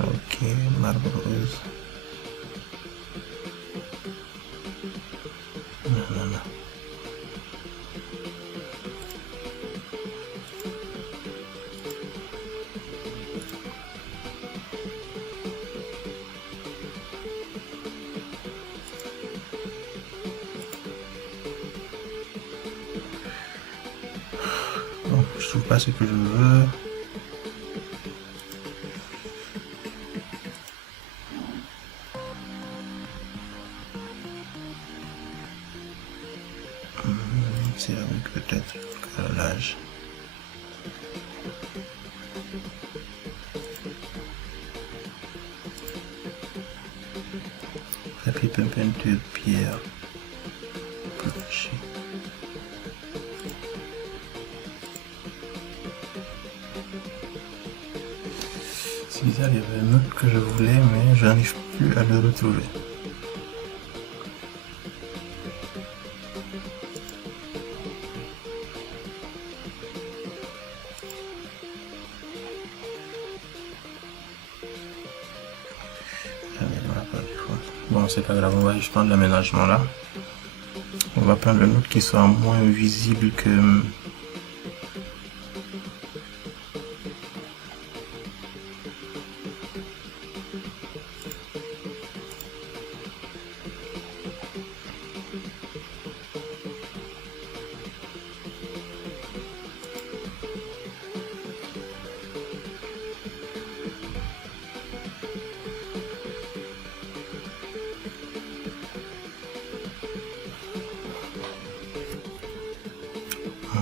Ok, marbre rose. Non. Bon, je trouve pas ce que je veux. Céramique peut-être, carrelage. Papier peint, peinture, pierre, plancher. C'est bizarre, il y avait un autre que je voulais, mais je n'arrive plus à le retrouver. Bon, c'est pas grave, on va juste prendre l'aménagement là. On va prendre un autre qui soit moins visible que...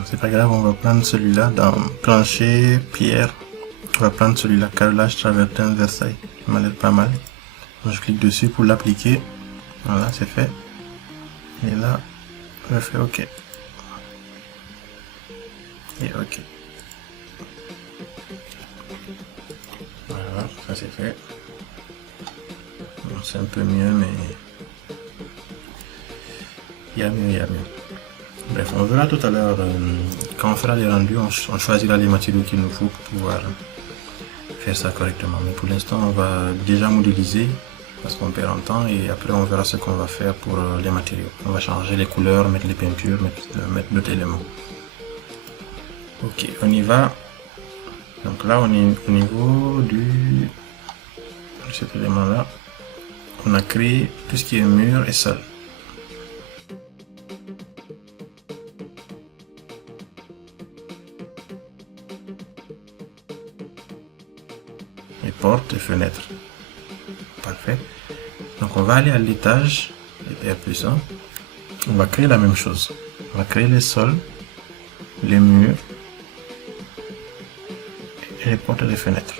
C'est pas grave, on va prendre celui-là dans plancher, pierre. On va prendre celui-là, carrelage travertin Versailles. Ça m'a l'air pas mal. Donc, je clique dessus pour l'appliquer. Voilà, c'est fait. Et là, Je fais OK. Et OK. Voilà, ça c'est fait. Bon, c'est un peu mieux, mais il y a mieux, il y a mieux. Bref, on verra tout à l'heure, quand on fera les rendus, on choisira les matériaux qu'il nous faut pour pouvoir faire ça correctement. Mais pour l'instant, on va déjà modéliser parce qu'on perd en temps et après on verra ce qu'on va faire pour les matériaux. On va changer les couleurs, mettre les peintures, mettre d'autres éléments. Ok, on y va. Donc là, on est au niveau de cet élément-là. On a créé tout ce qui est mur et sol. Les portes et fenêtres. Parfait. Donc on va aller à l'étage, R+1. On va créer la même chose. On va créer les sols, les murs et les portes et les fenêtres.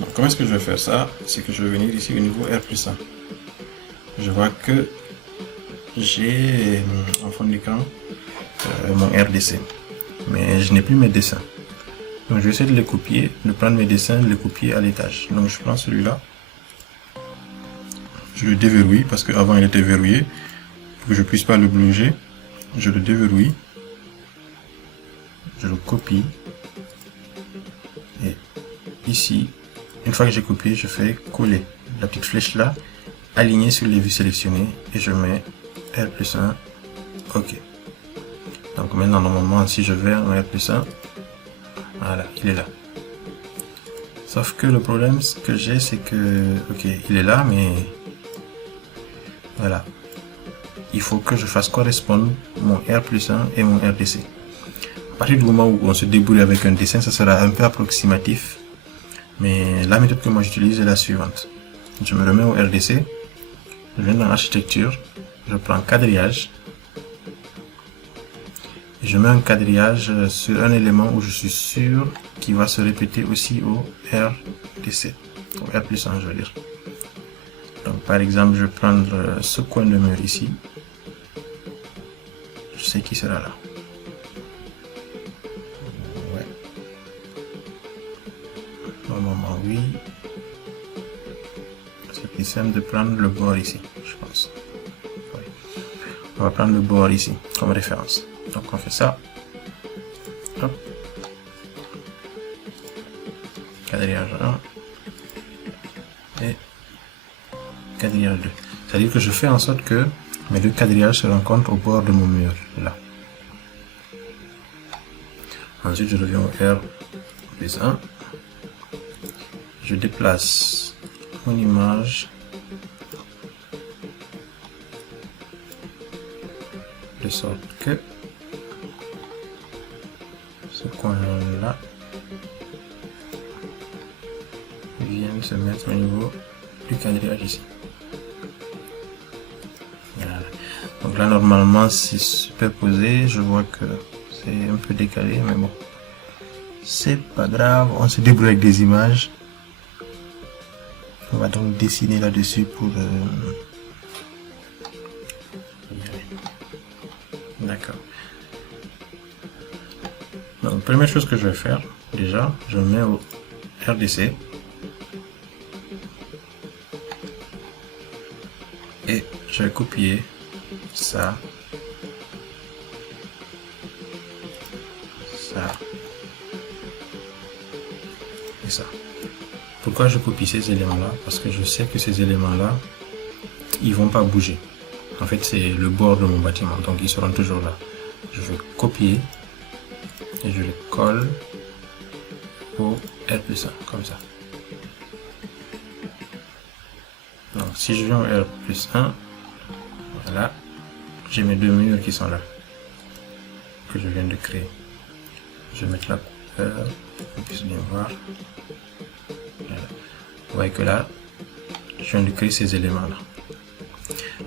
Donc comment est-ce que je vais faire ça? C'est que je vais venir ici au niveau R+1. Je vois que j'ai en fond d'écran mon RDC. Mais je n'ai plus mes dessins. Donc je vais essayer de les copier, de prendre mes dessins, de les copier à l'étage. Donc je prends celui-là. Je le déverrouille parce qu'avant il était verrouillé. Pour que je ne puisse pas le bouger. Je le déverrouille. Je le copie. Et ici, une fois que j'ai copié, je fais coller la petite flèche là, alignée sur les vues sélectionnées. Et je mets R+1. OK. Donc maintenant, normalement, si je vais en R+1, voilà, il est là. Sauf que le problème que j'ai, c'est que, ok, il est là, mais voilà. Il faut que je fasse correspondre mon R+1 et mon RDC. À partir du moment où on se débrouille avec un dessin, ça sera un peu approximatif. Mais la méthode que moi j'utilise est la suivante. Je me remets au RDC, je viens dans l'architecture, je prends quadrillage. Je mets un quadrillage sur un élément où je suis sûr qu'il va se répéter aussi au RDC, au R+1 je veux dire. Donc par exemple, je vais prendre ce coin de mur ici. Je sais qui sera là. Ouais. Normalement oui. C'est plus simple de prendre le bord ici, je pense. Ouais. On va prendre le bord ici comme référence. Donc on fait ça. Hop. Quadrillage 1 et quadrillage 2. C'est-à-dire que je fais en sorte que mes deux quadrillages se rencontrent au bord de mon mur, là. Ensuite je reviens au R+1. Je déplace mon image de sorte que ce coin-là vient se mettre au niveau du quadrillage ici. Voilà. Donc là normalement c'est superposé, je vois que c'est un peu décalé, mais bon, c'est pas grave, on se débrouille avec des images. On va donc dessiner là-dessus pour d'accord. Donc première chose que je vais faire, déjà, je me mets au RDC et je vais copier ça, ça et ça. Pourquoi je copie ces éléments-là? Parce que je sais que ces éléments-là, ils vont pas bouger. En fait, c'est le bord de mon bâtiment, donc ils seront toujours là. Je vais copier et je les colle au R+1, comme ça. Donc si je viens au R+1, voilà, j'ai mes deux murs qui sont là, que je viens de créer. Je vais mettre la couleur, pour qu'on puisse bien voir. Voilà. Vous voyez que là, je viens de créer ces éléments-là.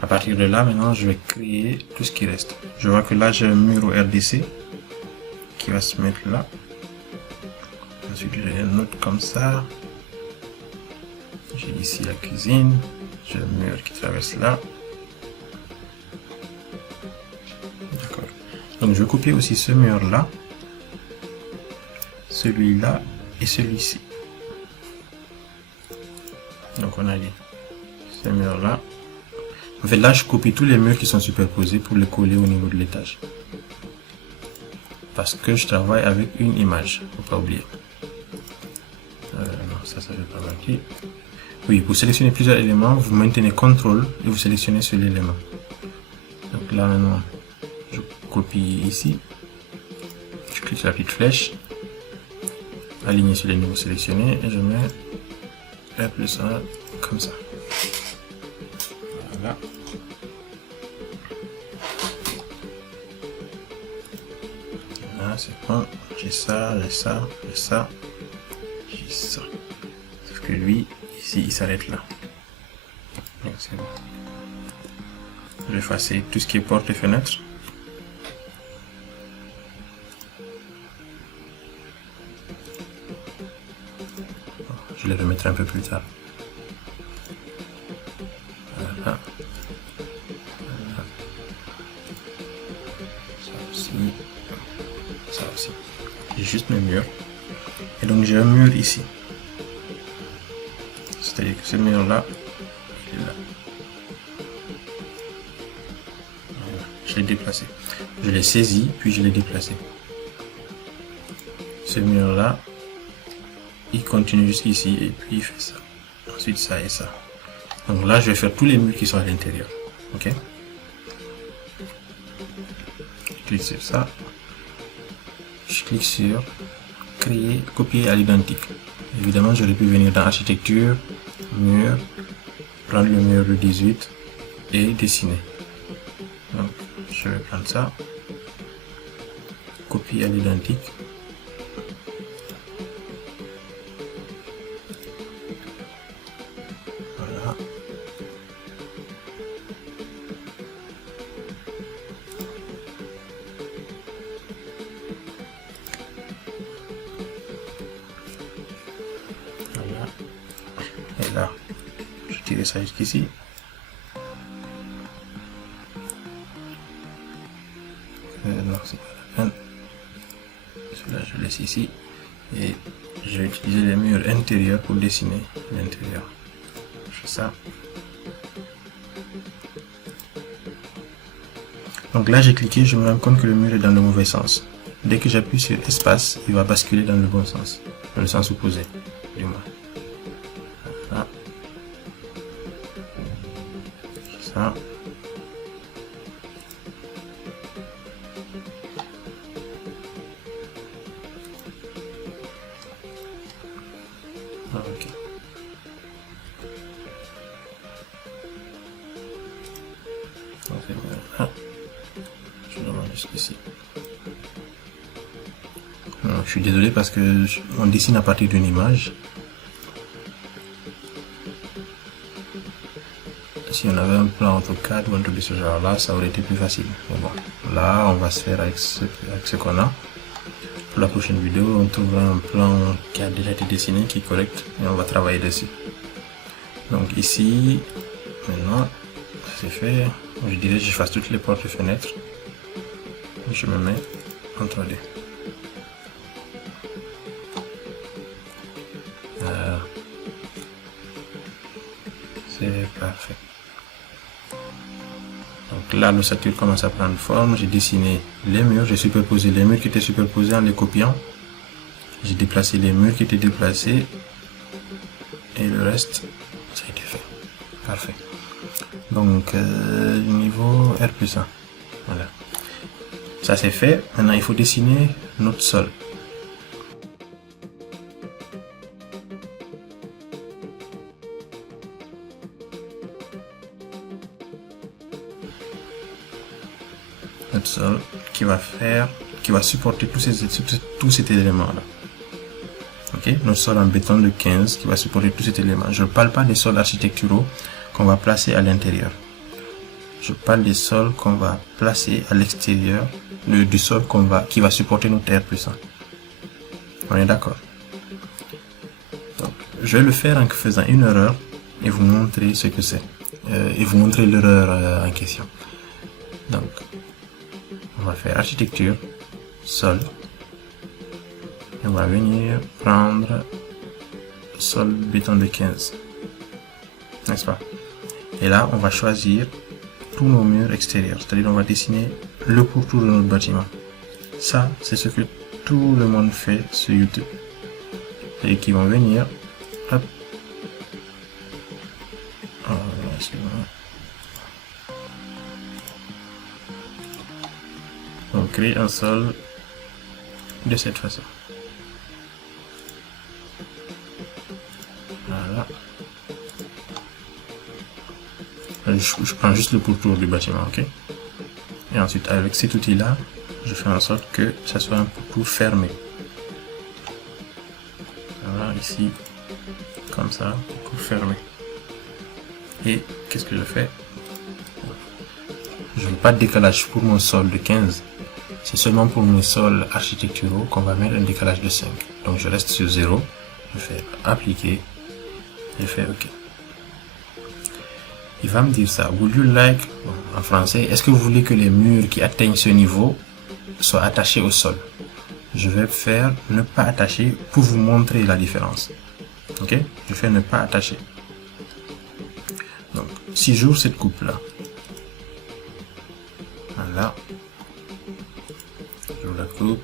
À partir de là, maintenant, je vais créer tout ce qui reste. Je vois que là, j'ai un mur au RDC qui va se mettre là. Ensuite, j'ai un autre comme ça. J'ai ici la cuisine. J'ai le mur qui traverse là. Donc je copie aussi ce mur là, celui-là et celui-ci. Donc on a dit ce mur là. En fait là je copie tous les murs qui sont superposés pour les coller au niveau de l'étage. Parce que je travaille avec une image, faut pas oublier. Non, ça ne veut pas marquer. Oui, pour sélectionner plusieurs éléments, vous maintenez CTRL et vous sélectionnez sur l'élément. Donc là maintenant, je copie ici. Je clique sur la petite flèche, aligné sur les niveaux sélectionnés et je mets R+1 comme ça. Voilà. Là, c'est bon. J'ai ça, j'ai ça, j'ai ça, j'ai ça. Sauf que lui, ici, il s'arrête là. Donc c'est bon. Je vais effacer tout ce qui est porte et fenêtre. Je les remettrai un peu plus tard. Voilà. Voilà. Ça aussi. Ça aussi. J'ai juste mes murs. Et donc j'ai un mur ici. C'est-à-dire que ce mur là, il est là. Voilà. Je l'ai déplacé. Je l'ai saisi, puis je l'ai déplacé. Ce mur là, il continue jusqu'ici et puis il fait ça. Ensuite ça et ça. Donc là je vais faire tous les murs qui sont à l'intérieur. Ok. Je clique sur ça. Je clique sur créer, copier à l'identique. Évidemment j'aurais pu venir dans architecture, mur, prendre le mur de 18 et dessiner. Donc je vais prendre ça, copier à l'identique. Voilà. Voilà. Et là, je tire ça jusqu'ici. Non, c'est pas la peine. Celui-là, je laisse ici. Et je vais utiliser les murs intérieurs pour dessiner l'intérieur. Je fais ça. Donc là, j'ai cliqué, je me rends compte que le mur est dans le mauvais sens. Dès que j'appuie sur espace, il va basculer dans le bon sens, dans le sens opposé, du moins. Voilà. Ça. Ok. Donc c'est bien là. Je le mets jusqu'ici. Je suis désolé parce que on dessine à partir d'une image. Si on avait un plan AutoCAD ou un truc de ce genre là, ça aurait été plus facile. Mais bon, là on va se faire avec ce qu'on a. Pour la prochaine vidéo, on trouvera un plan qui a déjà été dessiné, qui est correct, et on va travailler dessus. Donc ici, maintenant, c'est fait. Je dirais que j'efface toutes les portes et fenêtres. Je me mets en 3D. C'est parfait. Donc là, l'ossature commence à prendre forme. J'ai dessiné les murs, j'ai superposé les murs qui étaient superposés en les copiant. J'ai déplacé les murs qui étaient déplacés. Et le reste, ça a été fait. Parfait. Donc, niveau R+1. Voilà. Ça c'est fait. Maintenant, il faut dessiner notre sol. Notre sol qui va supporter tous ces éléments-là. Ok, notre sol en béton de 15 qui va supporter tous ces éléments. Je ne parle pas des sols architecturaux qu'on va placer à l'intérieur. Je parle des sols qu'on va placer à l'extérieur du sol qui va supporter notre R+1. On est d'accord? Donc, je vais le faire en faisant une erreur et vous montrer ce que c'est. Et vous montrer l'erreur en question. Donc, on va faire architecture, sol, et on va venir prendre sol béton de 15, n'est-ce pas? Et là, on va choisir tous nos murs extérieurs, c'est-à-dire on va dessiner le pourtour de notre bâtiment. Ça, c'est ce que tout le monde fait sur YouTube. Et qui vont venir, hop, on crée un sol de cette façon. Voilà. Je prends juste le pourtour du bâtiment, ok? Et ensuite, avec cet outil-là, je fais en sorte que ça soit un pourtour fermé. Voilà, ici, comme ça, pourtour fermé. Et qu'est-ce que je fais? Je ne veux pas de décalage pour mon sol de 15. C'est seulement pour mes sols architecturaux qu'on va mettre un décalage de 5. Donc je reste sur 0. Je fais appliquer. Je fais OK. Il va me dire ça. Would you like, en français, est-ce que vous voulez que les murs qui atteignent ce niveau soient attachés au sol? Je vais faire ne pas attacher pour vous montrer la différence. Ok? Je fais ne pas attacher. Donc, si j'ouvre cette coupe-là, voilà, j'ouvre la coupe,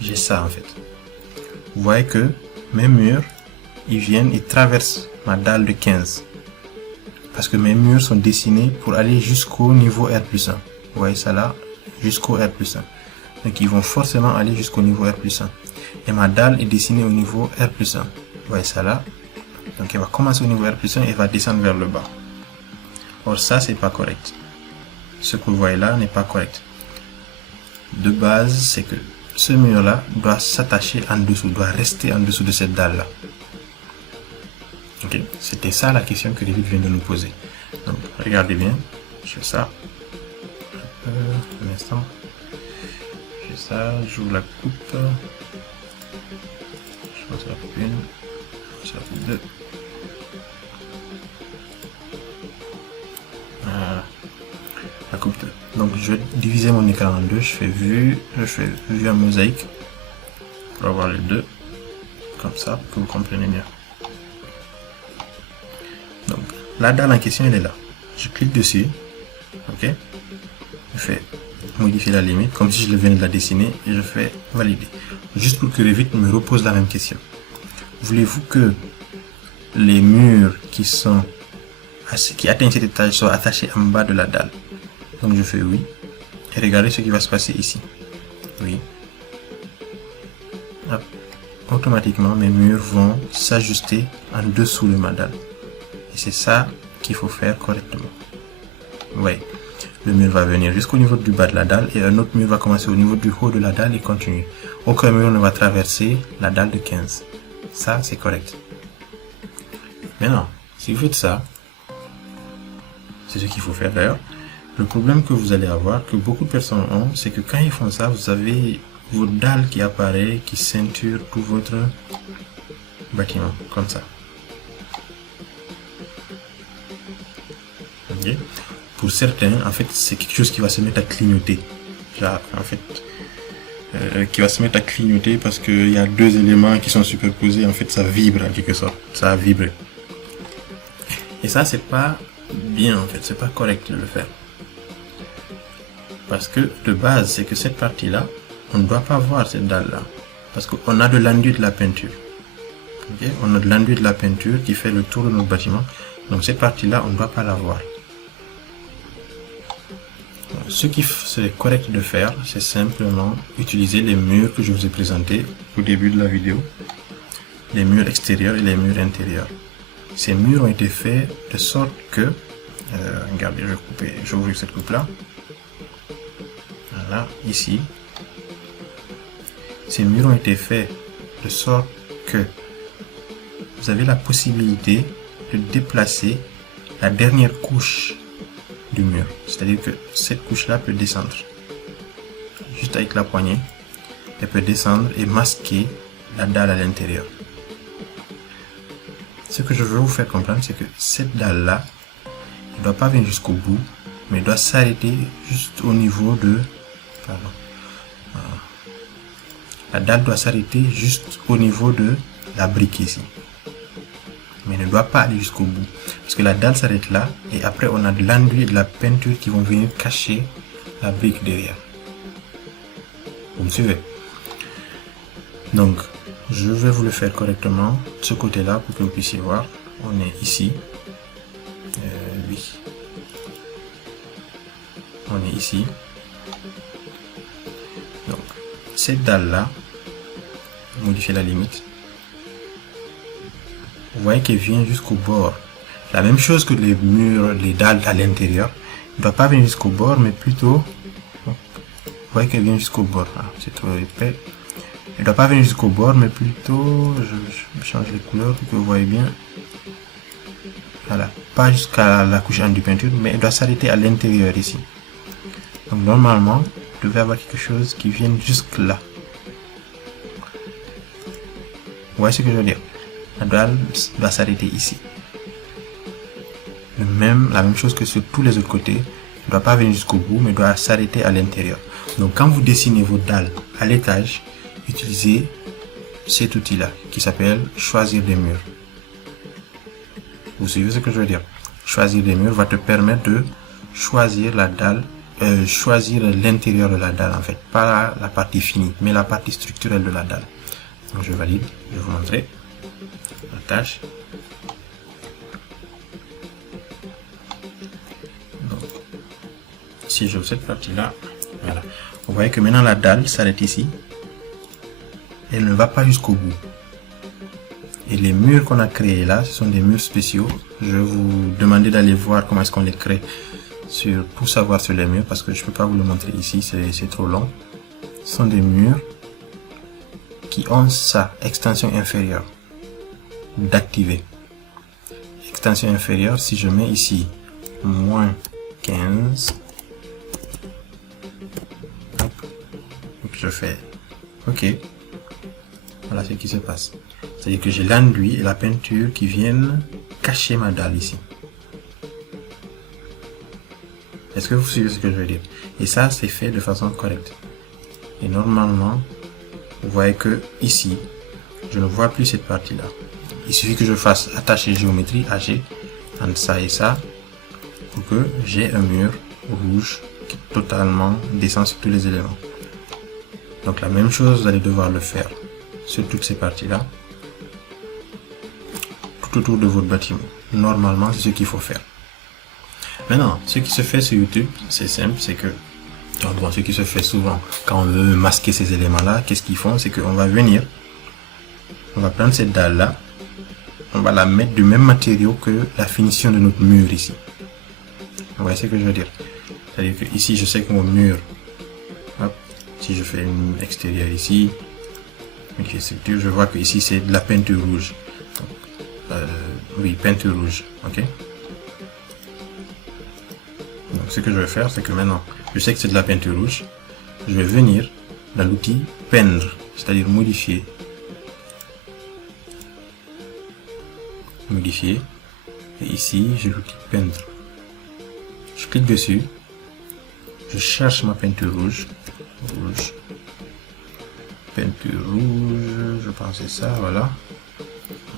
j'ai ça en fait. Vous voyez que mes murs, ils traversent ma dalle de 15. Parce que mes murs sont dessinés pour aller jusqu'au niveau R+1. Vous voyez ça là, jusqu'au R+1. Donc ils vont forcément aller jusqu'au niveau R+1. Et ma dalle est dessinée au niveau R+1. Vous voyez ça là. Donc elle va commencer au niveau R+1 et va descendre vers le bas. Or ça, c'est pas correct. Ce que vous voyez là n'est pas correct. De base, c'est que ce mur-là doit s'attacher en dessous, doit rester en dessous de cette dalle-là. Ok, c'était ça la question que Revit vient de nous poser. Donc, regardez bien, je fais ça. Un instant. Je fais ça, j'ouvre la coupe. Je pense à la coupe 1. Je pense à la coupe 2. Voilà. La coupe 2. Donc, je vais diviser mon écran en deux. Je fais vue en mosaïque pour avoir les deux. Comme ça, pour que vous compreniez bien. Donc, la dalle en question, elle est là. Je clique dessus. Ok. Je fais modifier la limite, comme si je venais de la dessiner, et je fais valider. Juste pour que Revit me repose la même question. Voulez-vous que les murs qui atteignent cet étage soient attachés en bas de la dalle? Donc je fais oui. Et regardez ce qui va se passer ici. Oui. Hop. Automatiquement, mes murs vont s'ajuster en dessous de ma dalle. Et c'est ça qu'il faut faire correctement. Oui. Le mur va venir jusqu'au niveau du bas de la dalle et un autre mur va commencer au niveau du haut de la dalle et continuer. Aucun mur ne va traverser la dalle de 15. Ça, c'est correct. Maintenant, si vous faites ça, c'est ce qu'il faut faire d'ailleurs. Le problème que vous allez avoir, que beaucoup de personnes ont, c'est que quand ils font ça, vous avez votre dalle qui apparaît, qui ceinture tout votre bâtiment, comme ça. Okay. Pour certains, en fait, c'est quelque chose qui va se mettre à clignoter. Là, en fait, qui va se mettre à clignoter parce qu'il y a deux éléments qui sont superposés. En fait, ça vibre en quelque sorte. Ça a vibré. Et ça, c'est pas bien, en fait. C'est pas correct de le faire. Parce que, de base, c'est que cette partie-là, on ne doit pas voir cette dalle-là. Parce qu'on a de l'enduit de la peinture. Okay? On a de l'enduit de la peinture qui fait le tour de notre bâtiment. Donc, cette partie-là, on ne doit pas la voir. Ce qui serait correct de faire, c'est simplement utiliser les murs que je vous ai présentés au début de la vidéo. Les murs extérieurs et les murs intérieurs. Ces murs ont été faits de sorte que... regardez, je vais ouvrir cette coupe-là. Voilà, ici. Ces murs ont été faits de sorte que vous avez la possibilité de déplacer la dernière couche du mur. C'est-à-dire que cette couche-là peut descendre. Juste avec la poignée, elle peut descendre et masquer la dalle à l'intérieur. Ce que je veux vous faire comprendre, c'est que cette dalle-là ne doit pas venir jusqu'au bout, mais doit s'arrêter juste au niveau de, pardon, la dalle doit s'arrêter juste au niveau de la brique ici, mais ne doit pas aller jusqu'au bout, parce que la dalle s'arrête là, et après on a de l'enduit et de la peinture qui vont venir cacher la brique derrière. Vous me suivez? Donc, je vais vous le faire correctement, ce côté-là, pour que vous puissiez voir. On est ici. Oui. On est ici. Donc, cette dalle-là, modifier la limite. Vous voyez qu'elle vient jusqu'au bord. La même chose que les murs, les dalles à l'intérieur. Elle ne doit pas venir jusqu'au bord, mais plutôt... Vous voyez qu'elle vient jusqu'au bord. Ah, c'est trop épais. Elle ne doit pas venir jusqu'au bord, mais plutôt... Je change les couleurs pour que vous voyez bien. Voilà. Pas jusqu'à la couche enduit peinture, mais elle doit s'arrêter à l'intérieur ici. Donc normalement, vous devez avoir quelque chose qui vienne jusque là. Vous voyez ce que je veux dire? La dalle doit s'arrêter ici. La même chose que sur tous les autres côtés. Elle ne doit pas venir jusqu'au bout, mais doit s'arrêter à l'intérieur. Donc quand vous dessinez vos dalles à l'étage, utilisez cet outil-là qui s'appelle choisir des murs. Vous suivez ce que je veux dire? Choisir des murs va te permettre de choisir la dalle, choisir l'intérieur de la dalle en fait, pas la partie finie, mais la partie structurelle de la dalle. Donc je valide, je vais vous montrer la tâche. Donc, si j'ouvre cette partie-là, voilà. Vous voyez que maintenant la dalle s'arrête ici. Elle ne va pas jusqu'au bout. Et les murs qu'on a créés là, ce sont des murs spéciaux. Je vais vous demander d'aller voir comment est-ce qu'on les crée pour savoir sur les murs, parce que je ne peux pas vous le montrer ici, c'est trop long. Ce sont des murs qui ont sa extension inférieure d'activer. Extension inférieure, si je mets ici moins 15, donc je fais OK. Voilà ce qui se passe. C'est-à-dire que j'ai l'enduit et la peinture qui viennent cacher ma dalle ici. Est-ce que vous suivez ce que je veux dire? Et ça, c'est fait de façon correcte. Et normalement, vous voyez que ici, je ne vois plus cette partie-là. Il suffit que je fasse attacher géométrie AG entre ça et ça pour que j'ai un mur rouge qui totalement descend sur tous les éléments. Donc la même chose, vous allez devoir le faire sur toutes ces parties-là, tout autour de votre bâtiment. Normalement, c'est ce qu'il faut faire. Maintenant, ce qui se fait sur YouTube, c'est simple, c'est que, bon, ce qui se fait souvent, quand on veut masquer ces éléments-là, qu'est-ce qu'ils font? C'est qu'on va venir, on va prendre cette dalle-là, on va la mettre du même matériau que la finition de notre mur ici. Vous voyez ce que je veux dire? C'est-à-dire que ici, je sais que mon mur, hop, si je fais une extérieure ici, une structure, je vois que ici c'est de la peinture rouge. Donc, oui, peinture rouge, ok? Donc ce que je vais faire, c'est que maintenant, je sais que c'est de la peinture rouge, je vais venir dans l'outil peindre, c'est-à-dire modifier. Modifier. Et ici, j'ai l'outil peindre. Je clique dessus, je cherche ma peinture rouge, peinture rouge, je pense que c'est ça, voilà.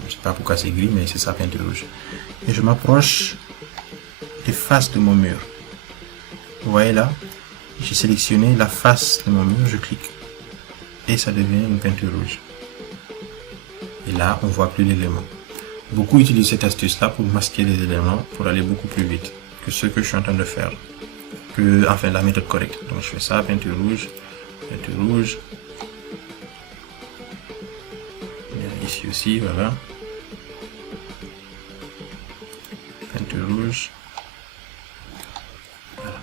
Je sais pas pourquoi c'est gris, mais c'est ça, peinture rouge. Et je m'approche des faces de mon mur. Vous voyez là, j'ai sélectionné la face de mon mur, je clique et ça devient une peinture rouge. Et là, on voit plus l'élément. Beaucoup utilisent cette astuce-là pour masquer les éléments, pour aller beaucoup plus vite que ce que je suis en train de faire. Enfin, la méthode correcte. Donc, je fais ça, peinture rouge, peinture rouge. Et ici aussi, voilà. Peinture rouge. Voilà.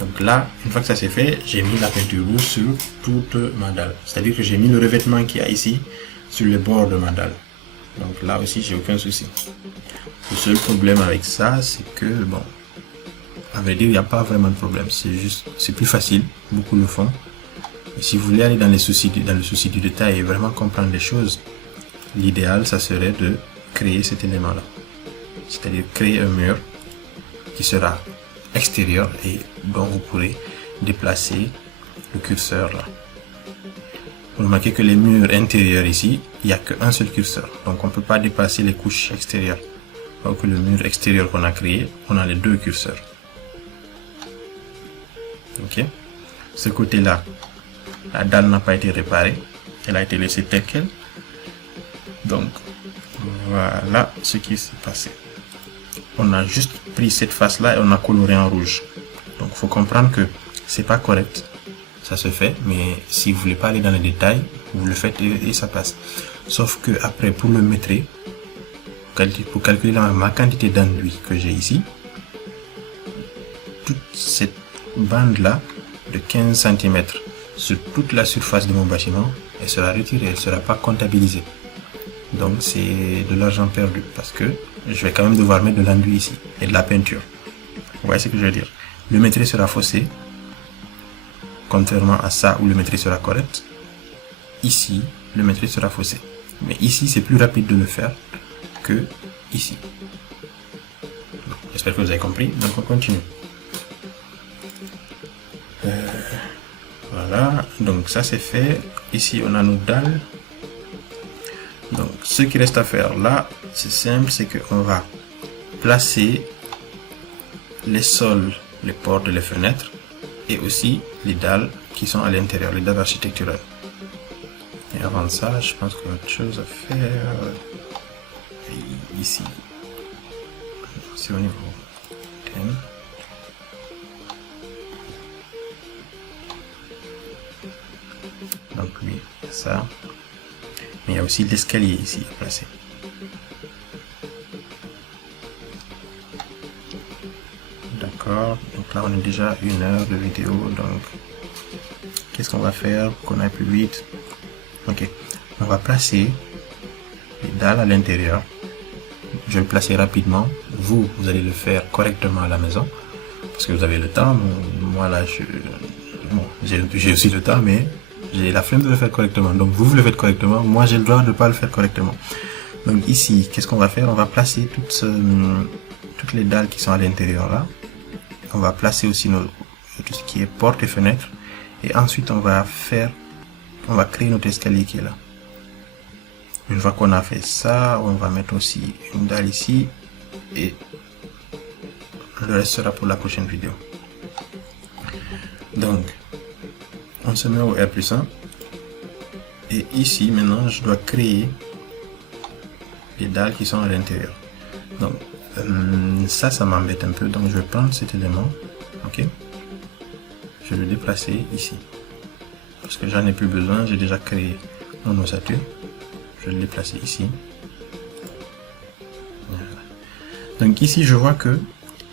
Donc là, une fois que ça c'est fait, j'ai mis la peinture rouge sur toute ma dalle. C'est-à-dire que j'ai mis le revêtement qu'il y a ici sur les bords de ma dalle. Donc là aussi, j'ai aucun souci. Le seul problème avec ça, c'est que, bon, à vrai dire, il n'y a pas vraiment de problème. C'est juste, c'est plus facile. Beaucoup le font. Et si vous voulez aller dans le souci du détail et vraiment comprendre les choses, l'idéal, ça serait de créer cet élément-là. C'est-à-dire créer un mur qui sera extérieur et dont vous pourrez déplacer le curseur là. Vous remarquez que les murs intérieurs ici, il n'y a qu'un seul curseur. Donc on ne peut pas dépasser les couches extérieures. Alors que le mur extérieur qu'on a créé, on a les deux curseurs. Ok. Ce côté-là, la dalle n'a pas été réparée. Elle a été laissée telle quelle. Donc, voilà ce qui s'est passé. On a juste pris cette face-là et on a coloré en rouge. Donc, il faut comprendre que c'est pas correct. Ça se fait, mais si vous voulez pas aller dans les détails, vous le faites et ça passe. Sauf que après, pour le métrer, pour calculer ma quantité d'enduit que j'ai ici, toute cette bande-là de 15 cm sur toute la surface de mon bâtiment, elle sera retirée, elle ne sera pas comptabilisée. Donc c'est de l'argent perdu parce que je vais quand même devoir mettre de l'enduit ici et de la peinture. Vous voyez ce que je veux dire? Le métré sera faussé, contrairement à ça où le métré sera correct. Ici, le métré sera faussé. Mais ici, c'est plus rapide de le faire que ici. J'espère que vous avez compris. Donc on continue. Voilà, donc ça c'est fait. Ici on a nos dalles. Donc ce qui reste à faire là, c'est simple, c'est qu'on va placer les sols, les portes et les fenêtres et aussi les dalles qui sont à l'intérieur, les dalles architecturales. Et avant ça, je pense qu'il y a autre chose à faire ici. C'est au niveau 10. Donc oui, ça. Mais il y a aussi l'escalier ici à placer. D'accord. Donc là on est déjà 1 heure de vidéo. Donc qu'est-ce qu'on va faire pour qu'on aille plus vite? Ok. On va placer les dalles à l'intérieur. Je vais le placer rapidement. Vous allez le faire correctement à la maison. Parce que vous avez le temps. Moi là, j'ai aussi le temps, mais j'ai la flemme de le faire correctement. Donc vous le faites correctement. Moi j'ai le droit de ne pas le faire correctement. Donc ici, qu'est-ce qu'on va faire? On va placer toutes les dalles qui sont à l'intérieur là. On va placer aussi tout ce qui est porte et fenêtre. Et ensuite on va créer notre escalier qui est là. Une fois qu'on a fait ça, on va mettre aussi une dalle ici. Et le reste sera pour la prochaine vidéo. Donc, on se met au R+1. Et ici, maintenant, je dois créer les dalles qui sont à l'intérieur. Donc, ça m'embête un peu. Donc, je vais prendre cet élément. Ok. Je vais le déplacer ici. Parce que j'en ai plus besoin. J'ai déjà créé mon ossature. Je vais le déplacer ici. Voilà. Donc, ici, je vois que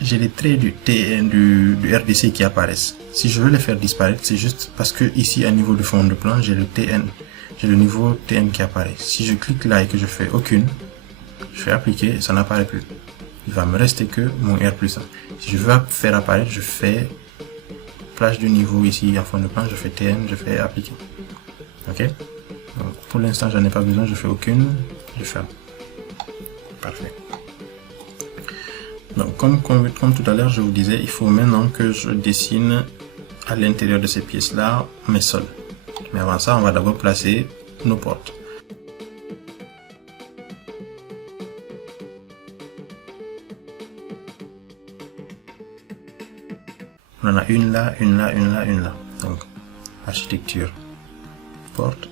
j'ai les traits du RDC qui apparaissent. Si je veux les faire disparaître, c'est juste parce que ici, à niveau de fond de plan, j'ai le TN. J'ai le niveau TN qui apparaît. Si je clique là et que je fais aucune, je fais appliquer, ça n'apparaît plus. Il va me rester que mon R+1. Si je veux faire apparaître, je fais plage du niveau ici en fond de plan, je fais TN, je fais appliquer. Ok? Donc, pour l'instant, j'en ai pas besoin, je fais aucune, je ferme. Parfait. Donc, comme tout à l'heure, je vous disais, il faut maintenant que je dessine à l'intérieur de ces pièces-là mes sols. Mais avant ça, on va d'abord placer nos portes. On en a une là, une là, une là, une là. Donc, architecture, porte.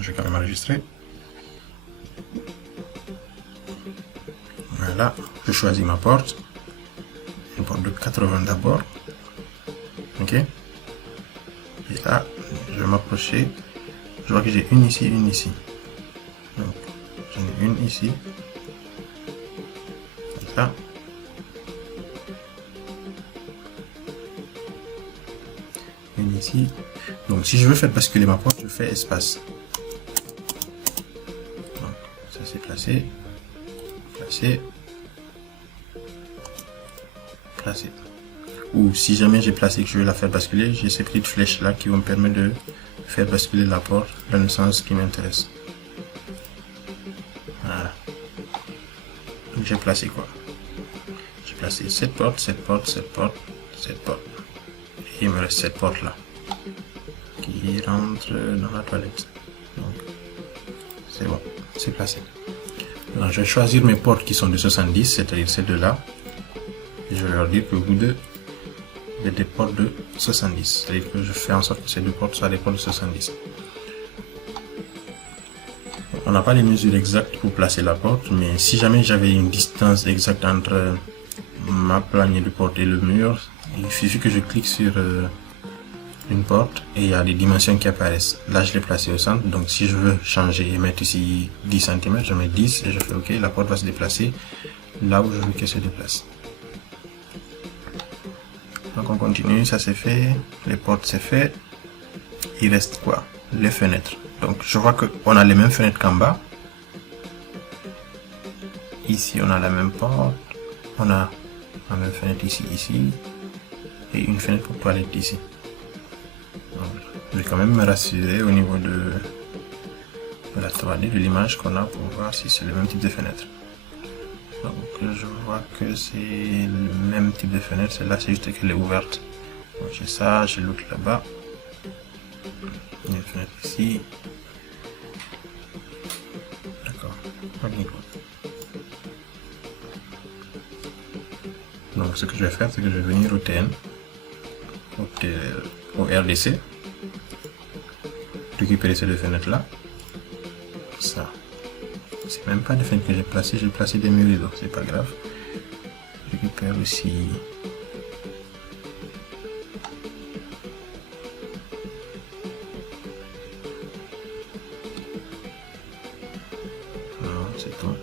Je vais quand même enregistrer. Voilà, je choisis ma porte. Une porte de 80 d'abord. Ok. Et là, je vais m'approcher. Je vois que j'ai une ici, une ici. Donc, j'en ai une ici. Comme ça. Une ici. Donc, si je veux faire basculer ma porte, je fais espace. Donc, ça c'est placé. Placé. Placé. Ou si jamais j'ai placé que je veux la faire basculer, j'ai ces petites flèches là qui vont me permettre de faire basculer la porte dans le sens qui m'intéresse. Voilà. Donc j'ai placé quoi. placer cette porte, cette porte, cette porte, cette porte. Et il me reste cette porte là qui rentre dans la toilette. Donc c'est bon, c'est placé. Alors, je vais choisir mes portes qui sont de 70, c'est-à-dire ces deux-là. Et je vais leur dire que vous deux, vous êtes des portes de 70. C'est-à-dire que je fais en sorte que ces deux portes soient des portes de 70. On n'a pas les mesures exactes pour placer la porte, mais si jamais j'avais une distance exacte entre ma poignée de porte et le mur, il suffit que je clique sur une porte et il y a des dimensions qui apparaissent. Là, je l'ai placé au centre, donc si je veux changer et mettre ici 10 cm, je mets 10 et je fais OK, la porte va se déplacer là où je veux qu'elle se déplace. Donc on continue, ça c'est fait, les portes c'est fait, il reste quoi? Les fenêtres. Donc je vois qu'on a les mêmes fenêtres qu'en bas. Ici on a la même porte, on a la même fenêtre ici, et une fenêtre pour toilette ici. Donc, je vais quand même me rassurer au niveau de la 3D, de l'image qu'on a pour voir si c'est le même type de fenêtre. Donc je vois que c'est le même type de fenêtre, celle-là c'est juste qu'elle est ouverte. Donc j'ai ça, j'ai l'autre là-bas. Une fenêtre ici. D'accord. Donc ce que je vais faire, c'est que je vais venir au TN, au RDC, récupérer ces deux fenêtres là. Ça. C'est même pas des fenêtres que j'ai placé des murs rideaux, c'est pas grave. Je récupère aussi. C'est tout.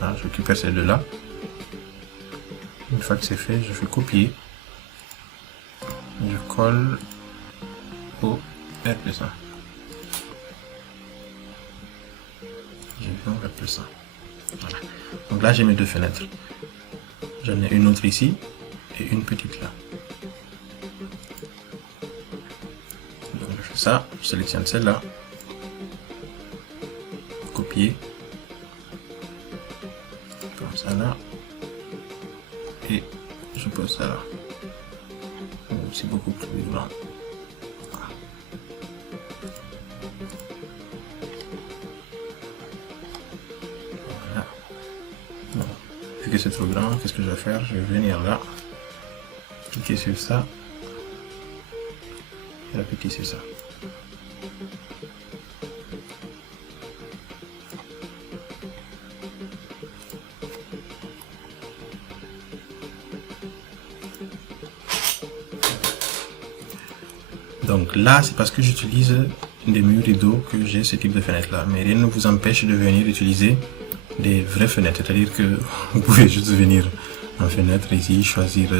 Là, je récupère ces deux-là. Une fois que c'est fait, je fais copier. Je colle au R+1. J'ai fait un R+1. Voilà. Donc là, j'ai mes deux fenêtres. J'en ai une autre ici et une petite là. Donc je fais ça, je sélectionne celle-là. Copier. Comme ça là. Et je pose ça là. C'est beaucoup plus grand. Voilà. Bon. Vu que c'est trop grand, qu'est-ce que je vais faire? Je vais venir là, cliquer sur ça, et rapetisser ça. Donc là, c'est parce que j'utilise des murs rideaux que j'ai ce type de fenêtre là. Mais rien ne vous empêche de venir utiliser des vraies fenêtres. C'est-à-dire que vous pouvez juste venir en fenêtre ici, choisir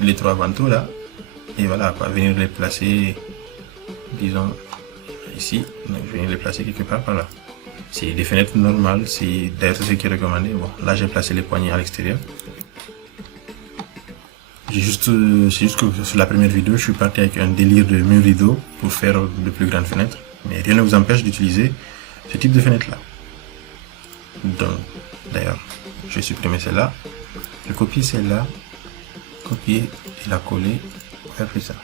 les trois vantaux là. Et voilà, quoi, venir les placer, disons, ici. Donc je vais venir les placer quelque part par là. C'est des fenêtres normales, c'est d'ailleurs ce qui est recommandé. Bon, là j'ai placé les poignées à l'extérieur. C'est juste que sur la première vidéo, je suis parti avec un délire de mur rideau pour faire de plus grandes fenêtres. Mais rien ne vous empêche d'utiliser ce type de fenêtre là. Donc, d'ailleurs, je vais supprimer celle-là. Je copie celle-là, copier et la coller, faire plus ça.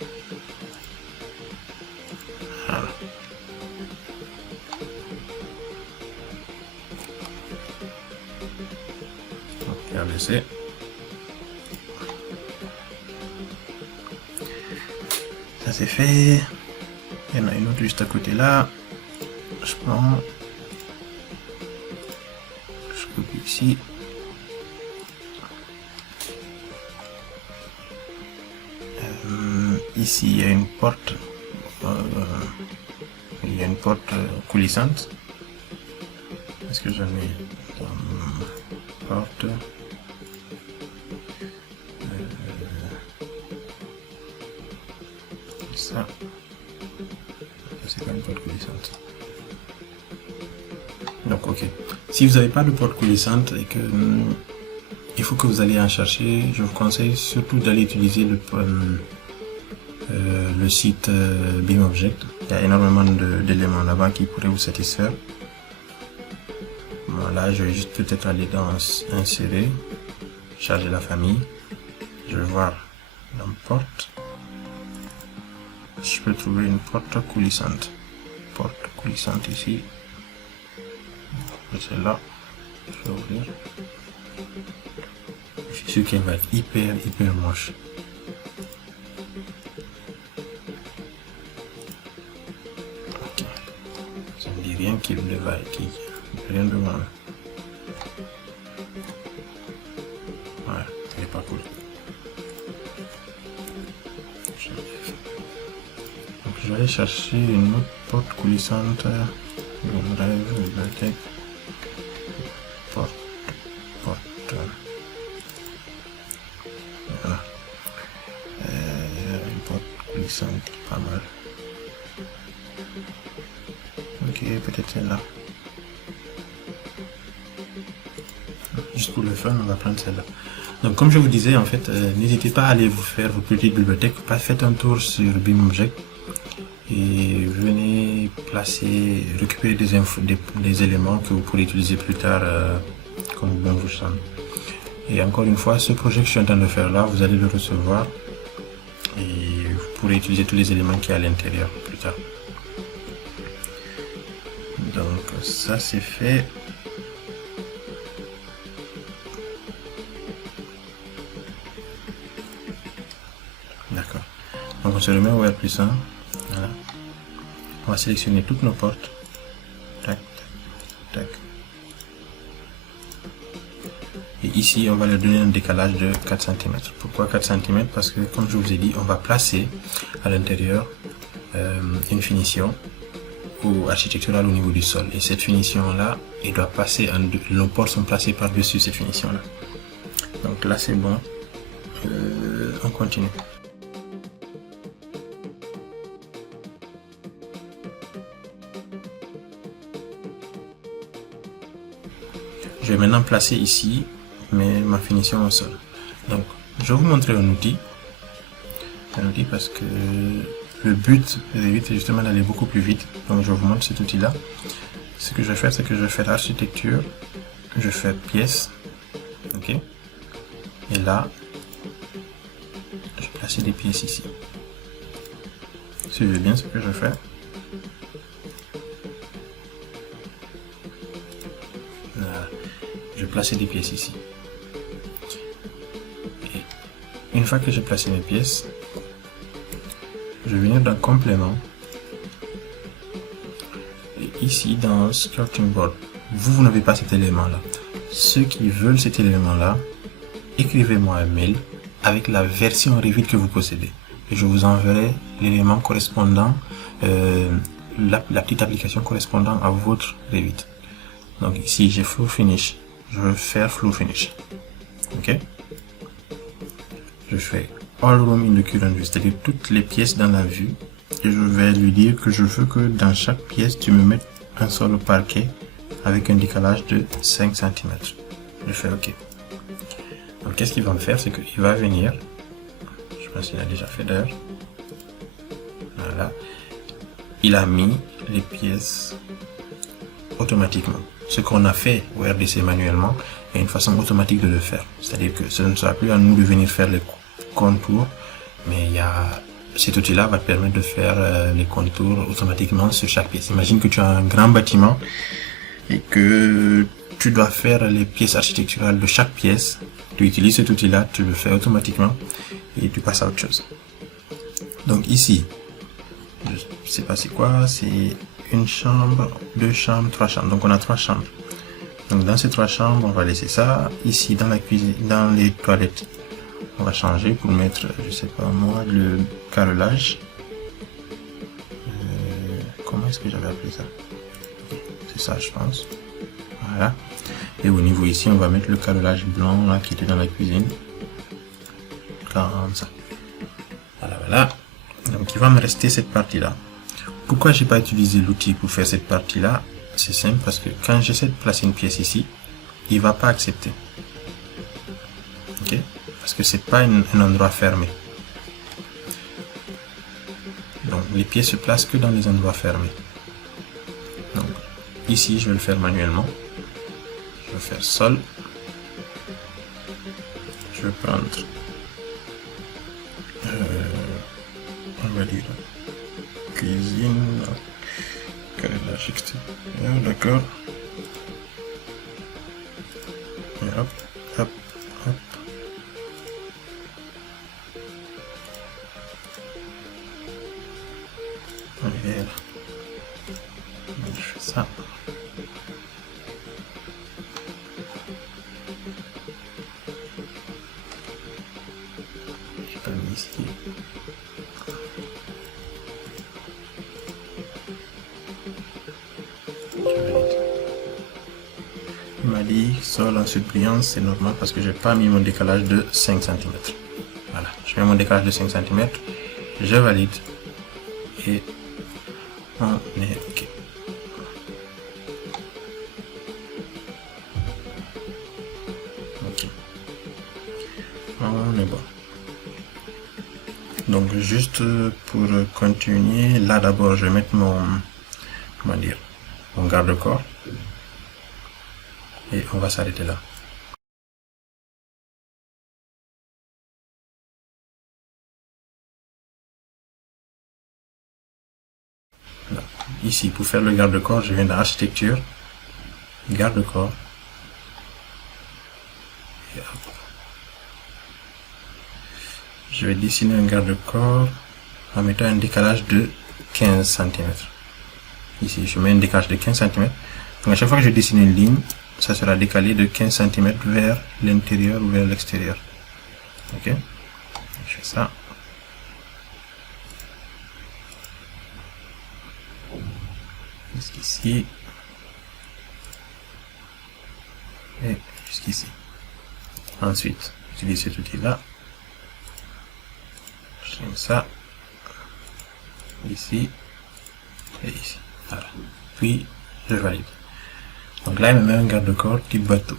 Voilà. Donc, RDC. Ça c'est fait. Il y en a une autre juste à côté là. Je prends. Je copie ici. Ici il y a une porte. Il y a une porte coulissante. Est-ce que j'en ai porte? Ça, c'est pas une porte coulissante. Donc ok, si vous n'avez pas de porte coulissante et que il faut que vous allez en chercher, je vous conseille surtout d'aller utiliser le site BIMobject. Il y a énormément d'éléments là-bas qui pourraient vous satisfaire. Voilà, je vais juste peut-être aller dans insérer. charger la famille. Je vais voir dans porte. Je peux trouver une porte coulissante. Porte coulissante ici. Celle-là. Je vais ouvrir. Je suis sûr qu'elle va être hyper moche. Ok. Ça me dit rien qu'il ne va être. Rien de moi. Ouais, elle est pas cool. Donc je vais aller chercher une autre porte coulissante. Rêve, bibliothèque. Porte. Voilà. Une porte coulissante, pas mal. Ok, peut-être celle-là. Juste pour le fun, on va prendre celle-là. Donc comme je vous disais, en fait, n'hésitez pas à aller vous faire vos petites bibliothèques. Faites un tour sur BIMobject et venez placer, récupérer des infos, des éléments que vous pourrez utiliser plus tard comme bon vous semble. Et encore une fois, ce projet que je suis en train de faire là, vous allez le recevoir et vous pourrez utiliser tous les éléments qui y a à l'intérieur plus tard. Donc ça c'est fait. D'accord. Donc on se remet au R+1. Voilà. On va sélectionner toutes nos portes. Tac, tac, tac. Et ici, on va leur donner un décalage de 4 cm. Pourquoi 4 cm? Parce que, comme je vous ai dit, on va placer à l'intérieur une finition architecturale au niveau du sol. Et cette finition-là, elle doit passer, nos portes sont placées par-dessus cette finition-là. Donc là, c'est bon. On continue. Je vais maintenant placer ici ma finition au sol. Donc, je vais vous montrer un outil. Un outil parce que le but de Revit est justement d'aller beaucoup plus vite. Donc, je vous montre cet outil-là. Ce que je vais faire, c'est que je vais faire architecture. Je vais faire pièces. Ok. Et là, je vais placer des pièces ici. Suivez bien ce que je fais. Voilà. Je vais placer des pièces ici. Et une fois que j'ai placé mes pièces, je vais venir dans complément. Et ici dans Skirting Board, vous n'avez pas cet élément-là. Ceux qui veulent cet élément-là, écrivez-moi un mail avec la version Revit que vous possédez. Et je vous enverrai l'élément correspondant, la petite application correspondant à votre Revit. Donc ici j'ai Flow Finish. Je vais faire Flow Finish. Ok. Je fais All Room in the Current View, c'est-à-dire toutes les pièces dans la vue. Et je vais lui dire que je veux que dans chaque pièce, tu me mettes un seul parquet avec un décalage de 5 cm. Je fais OK. Donc qu'est-ce qu'il va me faire, c'est qu'il va venir. Je pense qu'il a déjà fait d'ailleurs. Voilà. Il a mis les pièces automatiquement. Ce qu'on a fait au RDC manuellement, il y a une façon automatique de le faire. C'est-à-dire que ce ne sera plus à nous de venir faire les contours, mais cet outil-là va te permettre de faire les contours automatiquement sur chaque pièce. Imagine que tu as un grand bâtiment et que tu dois faire les pièces architecturales de chaque pièce. Tu utilises cet outil-là, tu le fais automatiquement et tu passes à autre chose. Donc ici, je sais pas c'est quoi, c'est une chambre, 2 chambres, 3 chambres. Donc on a 3 chambres. Donc dans ces 3 chambres, on va laisser ça. Ici dans la cuisine, dans les toilettes, on va changer pour mettre, je sais pas moi, le carrelage. Comment est-ce que j'avais appelé ça? C'est ça, je pense. Voilà. Et au niveau ici, on va mettre le carrelage blanc là qui était dans la cuisine. Comme ça. Voilà, voilà. Donc il va me rester cette partie-là. Pourquoi j'ai pas utilisé l'outil pour faire cette partie-là? C'est simple parce que quand j'essaie de placer une pièce ici, il va pas accepter. Ok? Parce que c'est pas un endroit fermé. Donc les pièces se placent que dans les endroits fermés. Donc ici, je vais le faire manuellement. Je vais faire sol. je vais prendre, on va dire, cuisine, carrelage extérieur, d'accord. Et hop, hop, hop. Et là. Je fais ça. J'ai pas mis ici. Il m'a dit sol en suppliance, c'est normal parce que j'ai pas mis mon décalage de 5 cm. Voilà, je mets mon décalage de 5 cm, je valide et on est OK. OK. On est bon. Donc juste pour continuer, là d'abord je vais mettre mon, comment dire, mon garde-corps et on va s'arrêter là. Là. Ici pour faire le garde-corps, je viens dans architecture, garde-corps et hop. Je vais dessiner un garde-corps en mettant un décalage de 15 cm. Ici, je mets un décalage de 15 cm. Donc à chaque fois que je dessine une ligne, ça sera décalé de 15 cm vers l'intérieur ou vers l'extérieur. Ok? Je fais ça. Jusqu'ici. Et jusqu'ici. Ensuite, j'utilise cet outil-là. Je mets ça. Ici. Et ici. Voilà. Puis, je valide. Donc là, il me met un garde-corps type bateau.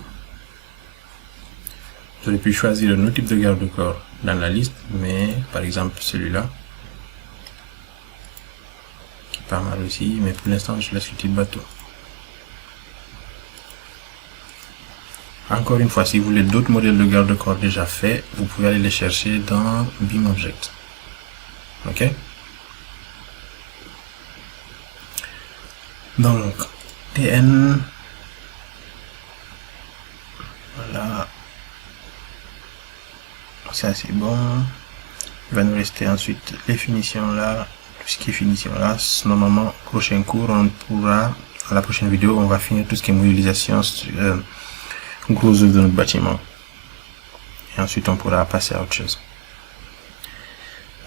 J'aurais pu choisir un autre type de garde-corps dans la liste, mais par exemple celui-là, qui est pas mal aussi, mais pour l'instant, je laisse le type bateau. Encore une fois, si vous voulez d'autres modèles de garde-corps déjà faits, vous pouvez aller les chercher dans Beam Object. Ok? Donc, TN. Voilà. Ça c'est bon. Il va nous rester ensuite les finitions là. Tout ce qui est finition là. Normalement, prochain cours, on pourra, à la prochaine vidéo, on va finir tout ce qui est modélisation gros œuvre de notre bâtiment. Et ensuite, on pourra passer à autre chose.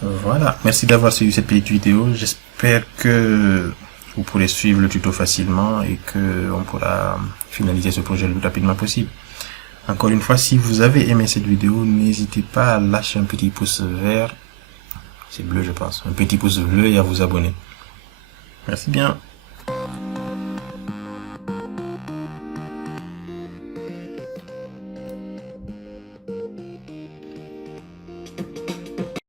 Voilà. Merci d'avoir suivi cette petite vidéo. J'espère que vous pourrez suivre le tuto facilement et que on pourra finaliser ce projet le plus rapidement possible. Encore une fois, si vous avez aimé cette vidéo, n'hésitez pas à lâcher un petit pouce vert. C'est bleu, je pense. Un petit pouce bleu et à vous abonner. Merci bien.